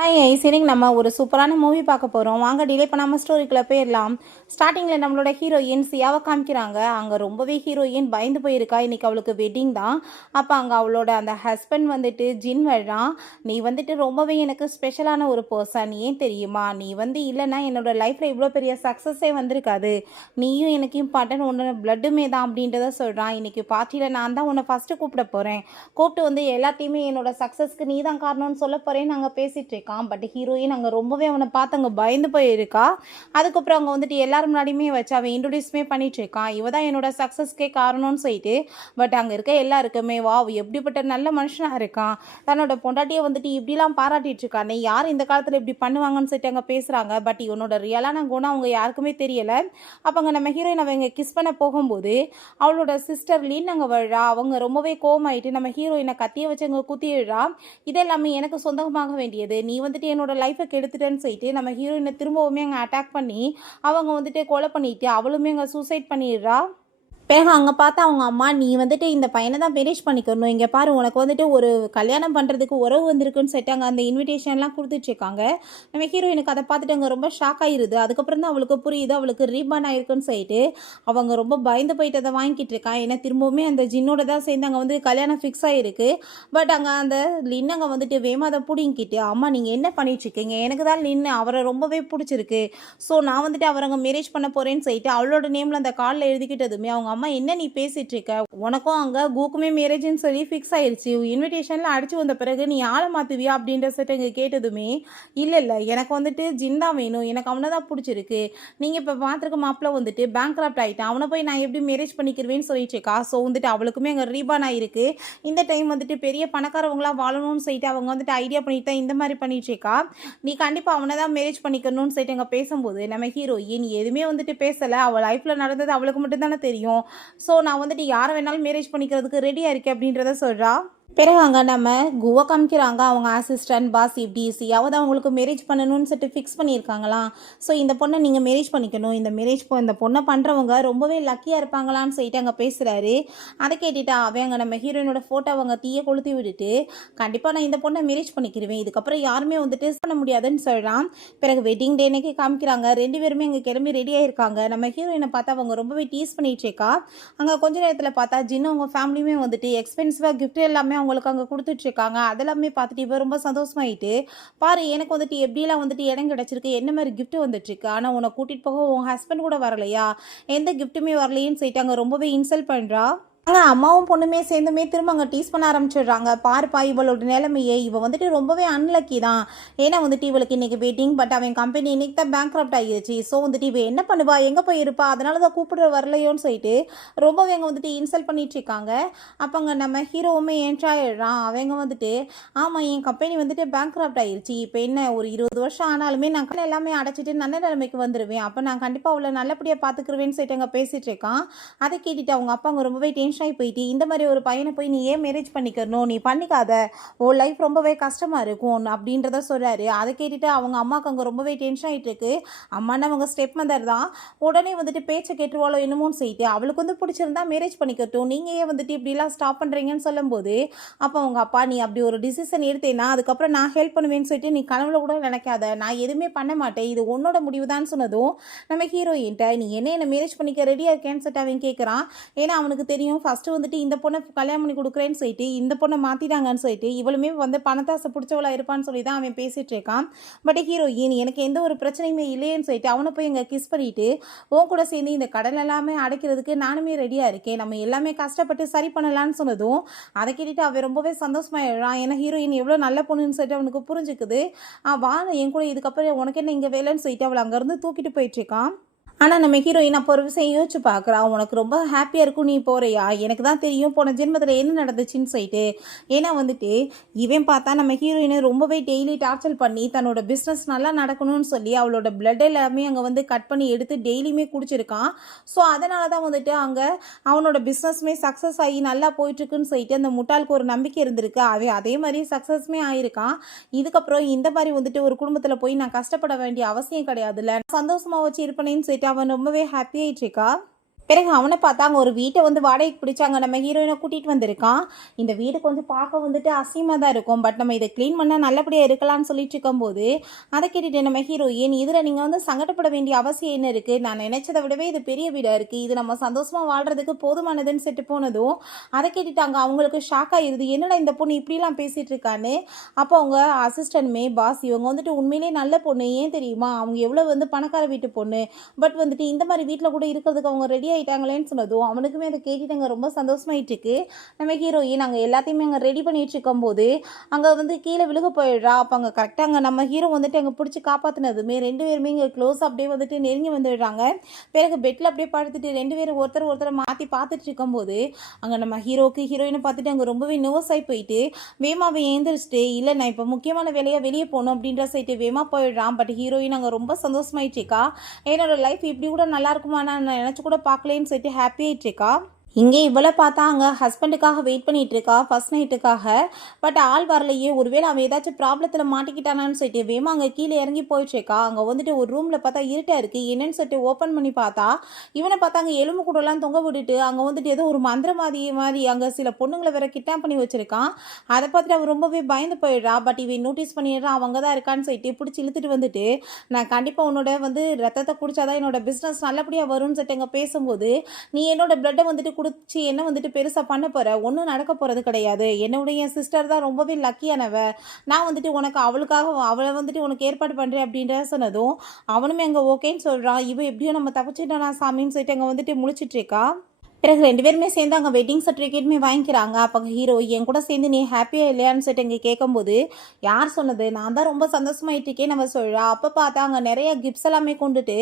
Hi ஐசரிங் நம்ம ஒரு சூப்பரான மூவி பார்க்க போகிறோம். வாங்க டிலே பண்ணாமல் ஸ்டோரிக்குள்ளே போயிடலாம். ஸ்டார்டிங்கில் நம்மளோட ஹீரோயின் சியாவை காமிக்கிறாங்க. அங்கே ரொம்பவே ஹீரோயின் பயந்து போயிருக்கா. இன்றைக்கி அவளுக்கு வெட்டிங் தான். அப்போ அங்கே அவளோட அந்த ஹஸ்பண்ட் வந்துட்டு ஜின் வர்றான். நீ வந்துட்டு ரொம்பவே எனக்கு ஸ்பெஷலான ஒரு பர்சன், ஏன் தெரியுமா? நீ இல்லைன்னா என்னோட லைஃப்பில் இவ்வளோ பெரிய சக்ஸஸே வந்திருக்காது. நீயும் எனக்கு இம்பார்ட்டன், உன்னோட பிளட்டுமே தான் அப்படின்றத சொல்கிறான். இன்றைக்கி பார்ட்டியில் நான் தான் உன்னை ஃபஸ்ட்டு கூப்பிட போகிறேன். கூப்பிட்டு எல்லாத்தையுமே என்னோட சக்ஸஸ்க்கு நீ தான் காரணம்னு சொல்ல போகிறேன்னு நாங்கள் பேசிகிட்டு இருக்கோம். பட் ஹீரோயின் அங்கே ரொம்பவே அவனை பார்த்து அங்கே பயந்து போயிருக்கா. அதுக்கப்புறம் அங்கே எல்லாரும் முன்னாடியுமே வச்சு அவன் இன்ட்ரடியூஸ்மே பண்ணிட்டு இருக்கான். இவ தான் என்னோட சக்ஸஸ்க்கே காரணம்னு சொல்லிட்டு. பட் அங்கே இருக்க எல்லாருக்குமே வா எப்படிப்பட்ட நல்ல மனுஷனாக இருக்கான், தன்னோட பொண்டாட்டியை இப்படிலாம் பாராட்டிட்டு இருக்கானே, யார் இந்த காலத்தில் இப்படி பண்ணுவாங்கன்னு சொல்லிட்டு அங்கே பேசுகிறாங்க. பட் இவனோட ரியலான குணம் அவங்க யாருக்குமே தெரியலை. அப்போ அங்கே நம்ம ஹீரோயின் அவங்க கிஸ் பண்ண போகும்போது அவளோட சிஸ்டர் லீன் அங்கே வர்றா. அவங்க ரொம்பவே கோவமாயிட்டு நம்ம ஹீரோயினை கத்தியை வச்சு அங்கே குத்திடுறா. இதெல்லாமே எனக்கு சொந்தமாக வேண்டியது, நீ என்னோட லைஃபை கெடுத்துட்டேன்னு சொல்லிட்டு நம்ம ஹீரோயினை திரும்பவுமே அங்கே அட்டாக் பண்ணி அவங்க கொலை பண்ணிட்டு அவளுமே அங்கே சூசைட் பண்ணிடுறா. பிறகு அங்கே பார்த்தா அவங்க அம்மா, நீ இந்த பையனை தான் மேரேஜ் பண்ணிக்கணும், இங்கே பாரு உனக்கு ஒரு கல்யாணம் பண்ணுறதுக்கு உறவு வந்திருக்குன்னு சொல்லிட்டு அங்கே அந்த இன்விடேஷன்லாம் கொடுத்துட்ருக்காங்க. நம்ம ஹீரோயினுக்கு அதை பார்த்துட்டு அங்கே ரொம்ப ஷாக் ஆகிடுது. அதுக்கப்புறம் தான் அவளுக்கு புரியுது அவளுக்கு ரீபான் ஆயிருக்குன்னு சொல்லிட்டு அவங்க ரொம்ப பயந்து போயிட்டு அதை வாங்கிட்டு இருக்கா. ஏன்னா திரும்பவுமே அந்த ஜின்னோட தான் சேர்ந்து அங்கே கல்யாணம் ஃபிக்ஸ் ஆகிருக்கு. பட் அங்கே அந்த லின் அங்கே வேமாதை பிடிங்கிட்டு, அம்மா நீங்கள் என்ன பண்ணிட்டுருக்கீங்க, எனக்கு தான் லின் அவரை ரொம்பவே பிடிச்சிருக்கு, ஸோ நான் அவரை அங்கே மேரேஜ் பண்ண போகிறேன்னு சொல்லிட்டு அவளோட நேமில் அந்த காலில் எழுதிக்கிட்டதுமே அவங்க அம்மா, என்ன நீ பேசிட்டு இருக்க, உனக்கும் அங்கே கூக்குமே மேரேஜ்னு சொல்லி ஃபிக்ஸ் ஆயிடுச்சு, இன்விடேஷனில் அடிச்சு வந்த பிறகு நீ ஆளை மாற்றுவியா அப்படின்ற செட்டு இங்கே கேட்டதுமே, இல்லை எனக்கு ஜின் தான் வேணும், எனக்கு அவனை தான் பிடிச்சிருக்கு, நீங்கள் இப்போ பார்த்துருக்க மாப்பிள்ள பேங்க் கிராப்ட் ஆகிட்டான், அவனை போய் நான் எப்படி மேரேஜ் பண்ணிக்கிறவேன்னு சொல்லிட்டு இருக்கா. ஸோ அவளுக்குமே அங்கே ரீபான் ஆகிருக்கு. இந்த டைம் பெரிய பணக்காரவங்களாம் வாழணும்னு சொல்லிட்டு அவங்க ஐடியா பண்ணிட்டு தான் இந்த மாதிரி பண்ணிட்டு இருக்கா. நீ கண்டிப்பாக அவனை தான் மேரேஜ் பண்ணிக்கணும்னு சொல்லிட்டு அங்கே பேசும்போது நம்ம ஹீரோயின் எதுவுமே பேசலை. அவள் லைஃப்பில் நடந்தது அவளுக்கு மட்டும் தானே தெரியும். ஸோ நான் யாரை வேணாலும் மேரேஜ் பண்ணிக்கிறதுக்கு ரெடியாக இருக்கேன் அப்படின்றத சொல்கிறா. பிறகு அங்கே நம்ம குவா காமிக்கிறாங்க. அவங்க அசிஸ்டன்ட் பாஸ் இப்படி சியாவது அவங்களுக்கு மேரேஜ் பண்ணணும்னு சொல்லிட்டு ஃபிக்ஸ் பண்ணியிருக்காங்களாம். ஸோ இந்த பொண்ணை நீங்கள் மேரேஜ் பண்ணிக்கணும், இந்த பொண்ணை பண்ணுறவங்க ரொம்பவே லக்கியாக இருப்பாங்களான்னு சொல்லிட்டு அங்கே பேசுகிறாரு. அதை கேட்டுட்டு அவங்க நம்ம ஹீரோயினோட ஃபோட்டோ அவங்க தீயை கொளுத்தி விட்டுட்டு, கண்டிப்பாக நான் இந்த பொண்ணை மேரேஜ் பண்ணிக்கிடுவேன், இதுக்கப்புறம் யாருமே பண்ண முடியாதுன்னு சொல்கிறான். பிறகு வெட்டிங் டே அன்னைக்கு காமிக்கிறாங்க. ரெண்டு பேருமே இங்கே கிளம்பி ரெடியாக இருக்காங்க. நம்ம ஹீரோயினை பார்த்தா அவங்க ரொம்பவே டீஸ் பண்ணிட்டு இருக்கா. அங்கே கொஞ்ச நேரத்தில் பார்த்தா ஜின்னு அவங்க ஃபேமிலியுமே எக்ஸ்பென்சிவாக கிஃப்ட் எல்லாமே அவங்களுக்கு அங்கே கொடுத்துட்ருக்காங்க. அதெல்லாமே பார்த்துட்டு இவ ரொம்ப சந்தோஷமாயிட்டு, பாரு எனக்கு எப்படிலாம் இடம் கிடச்சிருக்கு, என்ன மாதிரி கிஃப்ட் வந்துட்டுருக்கு, ஆனால் உன்னை கூட்டிகிட்டு போக உன் ஹஸ்பண்ட் கூட வரலையா, எந்த கிஃப்ட்டுமே வரலையேன்னு சொல்லிட்டு அங்கே ரொம்பவே இன்சல்ட் பண்ணுறா. அங்கே அம்மாவும் பொண்ணுமே சேர்ந்துமே திரும்ப அங்கே டீஸ் பண்ண ஆரம்பிச்சிடுறாங்க. பாருப்பா இவளோட நிலைமையே, இவ ரொம்பவே அன்லக்கி தான். ஏன்னா இவளுக்கு இன்றைக்கி வெயிட்டிங், பட் அவன் கம்பெனி இன்றைக்கி தான் பேங்க் கிராப்ட் ஆகிடுச்சு. ஸோ இவ என்ன பண்ணுவா, எங்கே போயிருப்பா, அதனால தான் கூப்பிடுற வரலையோன்னு சொல்லிட்டு ரொம்பவே அங்கே இன்சல்ட் பண்ணிட்டு இருக்காங்க. அப்போ அங்கே நம்ம ஹீரோவுமே ஏன்ட்ராயிடுறான். அவங்க ஆமாம் என் கம்பெனி பேங்க் கிராப்ட் ஆகிடுச்சு, இப்போ என்ன ஒரு 20 வருஷம் ஆனாலுமே நான் எல்லாமே அடைச்சிட்டு நல்ல நிலைமைக்கு வந்துடுவேன், அப்போ நான் கண்டிப்பாக அவளை நல்லபடியாக பார்த்துக்குருவேன்னு சொல்லிட்டு அங்கே பேசிகிட்டு இருக்கான். அதை கேட்டுட்டு அவங்க அப்பா அங்கே ரொம்பவே டென்ஷன் ஆகி போயிட்டு, இந்த மாதிரி ஒரு பையனை போய் நீ ஏன் மேரேஜ் பண்ணிக்கணும், நீ பண்ணிக்காத, உன் லைஃப் ரொம்பவே கஷ்டமாக இருக்கும் அப்படின்றத சொல்கிறாரு. அதை கேட்டுட்டு அவங்க அம்மாவுக்கு அங்கே ரொம்பவே டென்ஷன் ஆகிட்டு இருக்கு. அம்மானா அவங்க ஸ்டெப் மதர் தான். உடனே பேச்சை கேட்டுருவாளோ என்னமோன்னு சொல்லிட்டு அவளுக்கு பிடிச்சிருந்தா மேரேஜ் பண்ணிக்கட்டும், நீங்கள் ஏன் இப்படிலாம் ஸ்டாப் பண்ணுறீங்கன்னு சொல்லும்போது, அப்போ அவங்க அப்பா, நீ அப்படி ஒரு டிசிஷன் எடுத்தேன்னா அதுக்கப்புறம் நான் ஹெல்ப் பண்ணுவேன்னு சொல்லிட்டு நீ கனவுல கூட நினைக்காத, நான் எதுவுமே பண்ண மாட்டேன், இது உன்னோட முடிவு தான் சொன்னதும் நம்ம ஹீரோயின்ட்ட, நீ என்ன மேரேஜ் பண்ணிக்க ரெடியாக இருக்கேன்னு சொல்லிட்டு அவன் கேட்குறான். ஏன்னா அவனுக்கு தெரியும் ஃபஸ்ட்டு இந்த பொண்ணை கல்யாணம் பண்ணி கொடுக்குறேன்னு சொல்லிட்டு இந்த பொண்ணை மாற்றிட்டாங்கன்னு சொல்லிட்டு இவளுமே பணத்தாசை பிடிச்சவளாக இருப்பான்னு சொல்லி தான் அவன் பேசிகிட்டு இருக்கான். பட் ஹீரோயின் எனக்கு எந்த ஒரு பிரச்சனையுமே இல்லையேன்னு சொல்லிட்டு அவனை போய் இங்கே கிஸ் பண்ணிவிட்டு, உன் கூட சேர்ந்து இந்த கடன் எல்லாமே அடைக்கிறதுக்கு நானுமே ரெடியாக இருக்கேன், நம்ம எல்லாமே கஷ்டப்பட்டு சரி பண்ணலான்னு சொன்னதும் அதை கேட்டுட்டு அவன் ரொம்பவே சந்தோஷமாயிடுறான். ஏன்னா ஹீரோயின் எவ்வளோ நல்ல பொண்ணுன்னு சொல்லிட்டு அவனுக்கு புரிஞ்சுக்குது. வா என் கூட இதுக்கப்புறம் உனக்கு என்ன இங்கே வேலைன்னு சொல்லிட்டு அவளை அங்கேருந்து தூக்கிட்டு போயிட்டுருக்கான். ஆனால் நம்ம ஹீரோயின் அப்போ ஒரு விஷயம் யோசிச்சு பார்க்குறா. உனக்கு ரொம்ப ஹாப்பியாக இருக்கும் நீ போகிறியா, எனக்கு தான் தெரியும் போன ஜென்மத்தில் என்ன நடந்துச்சுன்னு சொல்லிட்டு. ஏன்னா இவன் பார்த்தா நம்ம ஹீரோயினை ரொம்பவே டெய்லி டார்ச்சர் பண்ணி தன்னோட பிஸ்னஸ் நல்லா நடக்கணும்னு சொல்லி அவளோட பிளட் எல்லாமே அங்கே கட் பண்ணி எடுத்து டெய்லியுமே குடிச்சிருக்கான். ஸோ அதனால தான் அங்கே அவனோட பிஸ்னஸ்மே சக்ஸஸ் ஆகி நல்லா போயிட்டுருக்குன்னு சொல்லிட்டு அந்த முட்டாளுக்கு ஒரு நம்பிக்கை இருந்திருக்கு. அவன் அதே மாதிரி சக்ஸஸ்மே ஆயிருக்கான். இதுக்கப்புறம் இந்த மாதிரி ஒரு குடும்பத்தில் போய் நான் கஷ்டப்பட வேண்டிய அவசியம் கிடையாதுல்ல, சந்தோஷமாக வச்சு இருப்பேன்னு சொல்லிட்டு அவன் ரொம்பவே ஹாப்பியாகிட்டு இருக்கா. பிறகு அவனை பார்த்தா அங்கே ஒரு வீட்டை வந்து வாடகைக்கு பிடிச்சாங்க நம்ம ஹீரோயினை கூட்டிகிட்டு வந்திருக்கான். இந்த வீடு கொஞ்சம் பார்க்க வந்துட்டு அசிங்கமாக தான் இருக்கும், பட் நம்ம இதை க்ளீன் பண்ணால் நல்லபடியாக இருக்கலாம்னு சொல்லிட்டு இருக்கும்போது அதை கேட்டுட்டு நம்ம ஹீரோயின், இதில் நீங்கள் வந்து சங்கடப்பட வேண்டிய அவசியம் என்ன இருக்குது, நான் நினச்சதை விடவே இது பெரிய வீடாக இருக்குது, இது நம்ம சந்தோஷமாக வாழ்கிறதுக்கு போதுமானதுன்னு செட்டு போனதும் அதை கேட்டுட்டாங்க. அவங்களுக்கு ஷாக் ஆகிடுது, என்னடா இந்த பொண்ணு இப்படிலாம் பேசிகிட்டு இருக்கான்னு. அப்போ அவங்க அசிஸ்டன்ட்மே பாஸ் இவங்க வந்துட்டு உண்மையிலே நல்ல பொண்ணு, ஏன் தெரியுமா அவங்க எவ்வளோ வந்து பணக்கார வீட்டு பொண்ணு, பட் வந்துட்டு இந்த மாதிரி வீட்டில் கூட இருக்கிறதுக்கு அவங்க ரெடி ஆகிட்டாங்களேன்னு சொன்னதும் அவனுக்குமே அதை கேட்டுட்டு அங்கே ரொம்ப சந்தோஷமாயிட்டு இருக்கு. நம்ம ஹீரோயின் அங்கே எல்லாத்தையுமே அங்கே ரெடி பண்ணிட்டு இருக்கும்போது அங்கே வந்து கீழே விழுக போயிடுறா. அப்போ அங்கே கரெக்டாக அங்கே நம்ம ஹீரோ வந்துட்டு அங்கே பிடிச்சி காப்பாற்றினதுமே ரெண்டு பேருமே இங்கே க்ளோஸ் அப்படியே வந்துட்டு நெருங்கி வந்துடுறாங்க. பிறகு பெட்டில் அப்படியே படுத்துட்டு ரெண்டு பேரும் ஒருத்தரை மாற்றி பார்த்துட்டு இருக்கும்போது அங்கே நம்ம ஹீரோக்கு ஹீரோயினை பார்த்துட்டு அங்கே ரொம்பவே நர்வஸ் ஆகி போயிட்டு வேமாவை ஏந்திரிச்சிட்டு, இல்லை நான் இப்போ முக்கியமான வேலையாக வெளியே போகணும் அப்படின்ற சைட்டு வேமா போயிடுறான். பட் ஹீரோயின் அங்கே ரொம்ப சந்தோஷமாயிட்டுருக்கா. என்னோட லைஃப் இப்படி கூட நல்லா இருக்குமா, நான் நினச்சி கூட பார்க்கலேன்னு சொல்லிட்டு ஹாப்பி ஆகிட்டுருக்கா. இங்கே இவளை பார்த்தா அங்கே ஹஸ்பண்டுக்காக வெயிட் பண்ணிட்டு இருக்கா ஃபர்ஸ்ட் நைட்டுக்காக. பட் ஆள் வரலையே, ஒருவேளை அவன் ஏதாச்சும் ப்ராப்ளத்தில் மாட்டிக்கிட்டானான்னு சொல்லிட்டு வேமா அங்கே கீழே இறங்கி போயிட்டுருக்கா. அங்கே வந்துட்டு ஒரு ரூமில் பார்த்தா இருட்டாக இருக்குது, என்னன்னு சொல்லிட்டு ஓப்பன் பண்ணி பார்த்தா இவனை பார்த்தா அங்கே எலும்பு கூடலாம் தொங்க விட்டுட்டு அங்கே வந்துட்டு ஏதோ ஒரு மாதிரி அங்கே சில பொண்ணுங்களை வேற கிட்னாப் பண்ணி வச்சிருக்கான். அதை பார்த்துட்டு அவன் ரொம்பவே பயந்து போயிடுறா. பட் இவன் நோட்டீஸ் பண்ணிடுறான் அவங்க தான் இருக்கான்னு சொல்லிட்டு பிடிச்சி இழுத்துட்டு வந்துட்டு, நான் கண்டிப்பாக உன்னோட வந்து ரத்தத்தை குடிச்சாதான் என்னோட பிஸ்னஸ் நல்லபடியாக வரும்னு சொல்லிட்டு அங்கே பேசும்போது, நீ என்னோட பிளட்டை வந்துட்டு குடிச்சு என்ன வந்துட்டு பெருசாக பண்ண போகிற, ஒன்றும் நடக்க போகிறது கிடையாது, என்னுடைய சிஸ்டர் தான் ரொம்பவே லக்கியானவ, நான் வந்துட்டு உனக்கு அவளை வந்துட்டு உனக்கு ஏற்பாடு பண்ணுறேன் அப்படின்ற சொன்னதும் அவனுமே அங்கே ஓகேன்னு சொல்கிறான். இவன் எப்படியோ நம்ம தப்பிச்சிட்டோம் சாமின்னு சொல்லிட்டு அங்கே வந்துட்டு முழிச்சிட்ருக்கா. பிறகு ரெண்டு பேருமே சேர்ந்து அங்கே வெட்டிங் சர்டிஃபிகேட்டுமே வாங்கிக்கிறாங்க. அப்போ ஹீரோ என் கூட சேர்ந்து நீ ஹாப்பியாக இல்லையான்னு சொல்லிட்டு இங்கே கேட்கும்போது, யார் சொன்னது, நான் தான் ரொம்ப சந்தோஷமாயிட்டுருக்கே நம்ம சொல்கிறா. அப்போ பார்த்தா அங்கே நிறைய கிஃப்ட்ஸ் எல்லாமே கொண்டுட்டு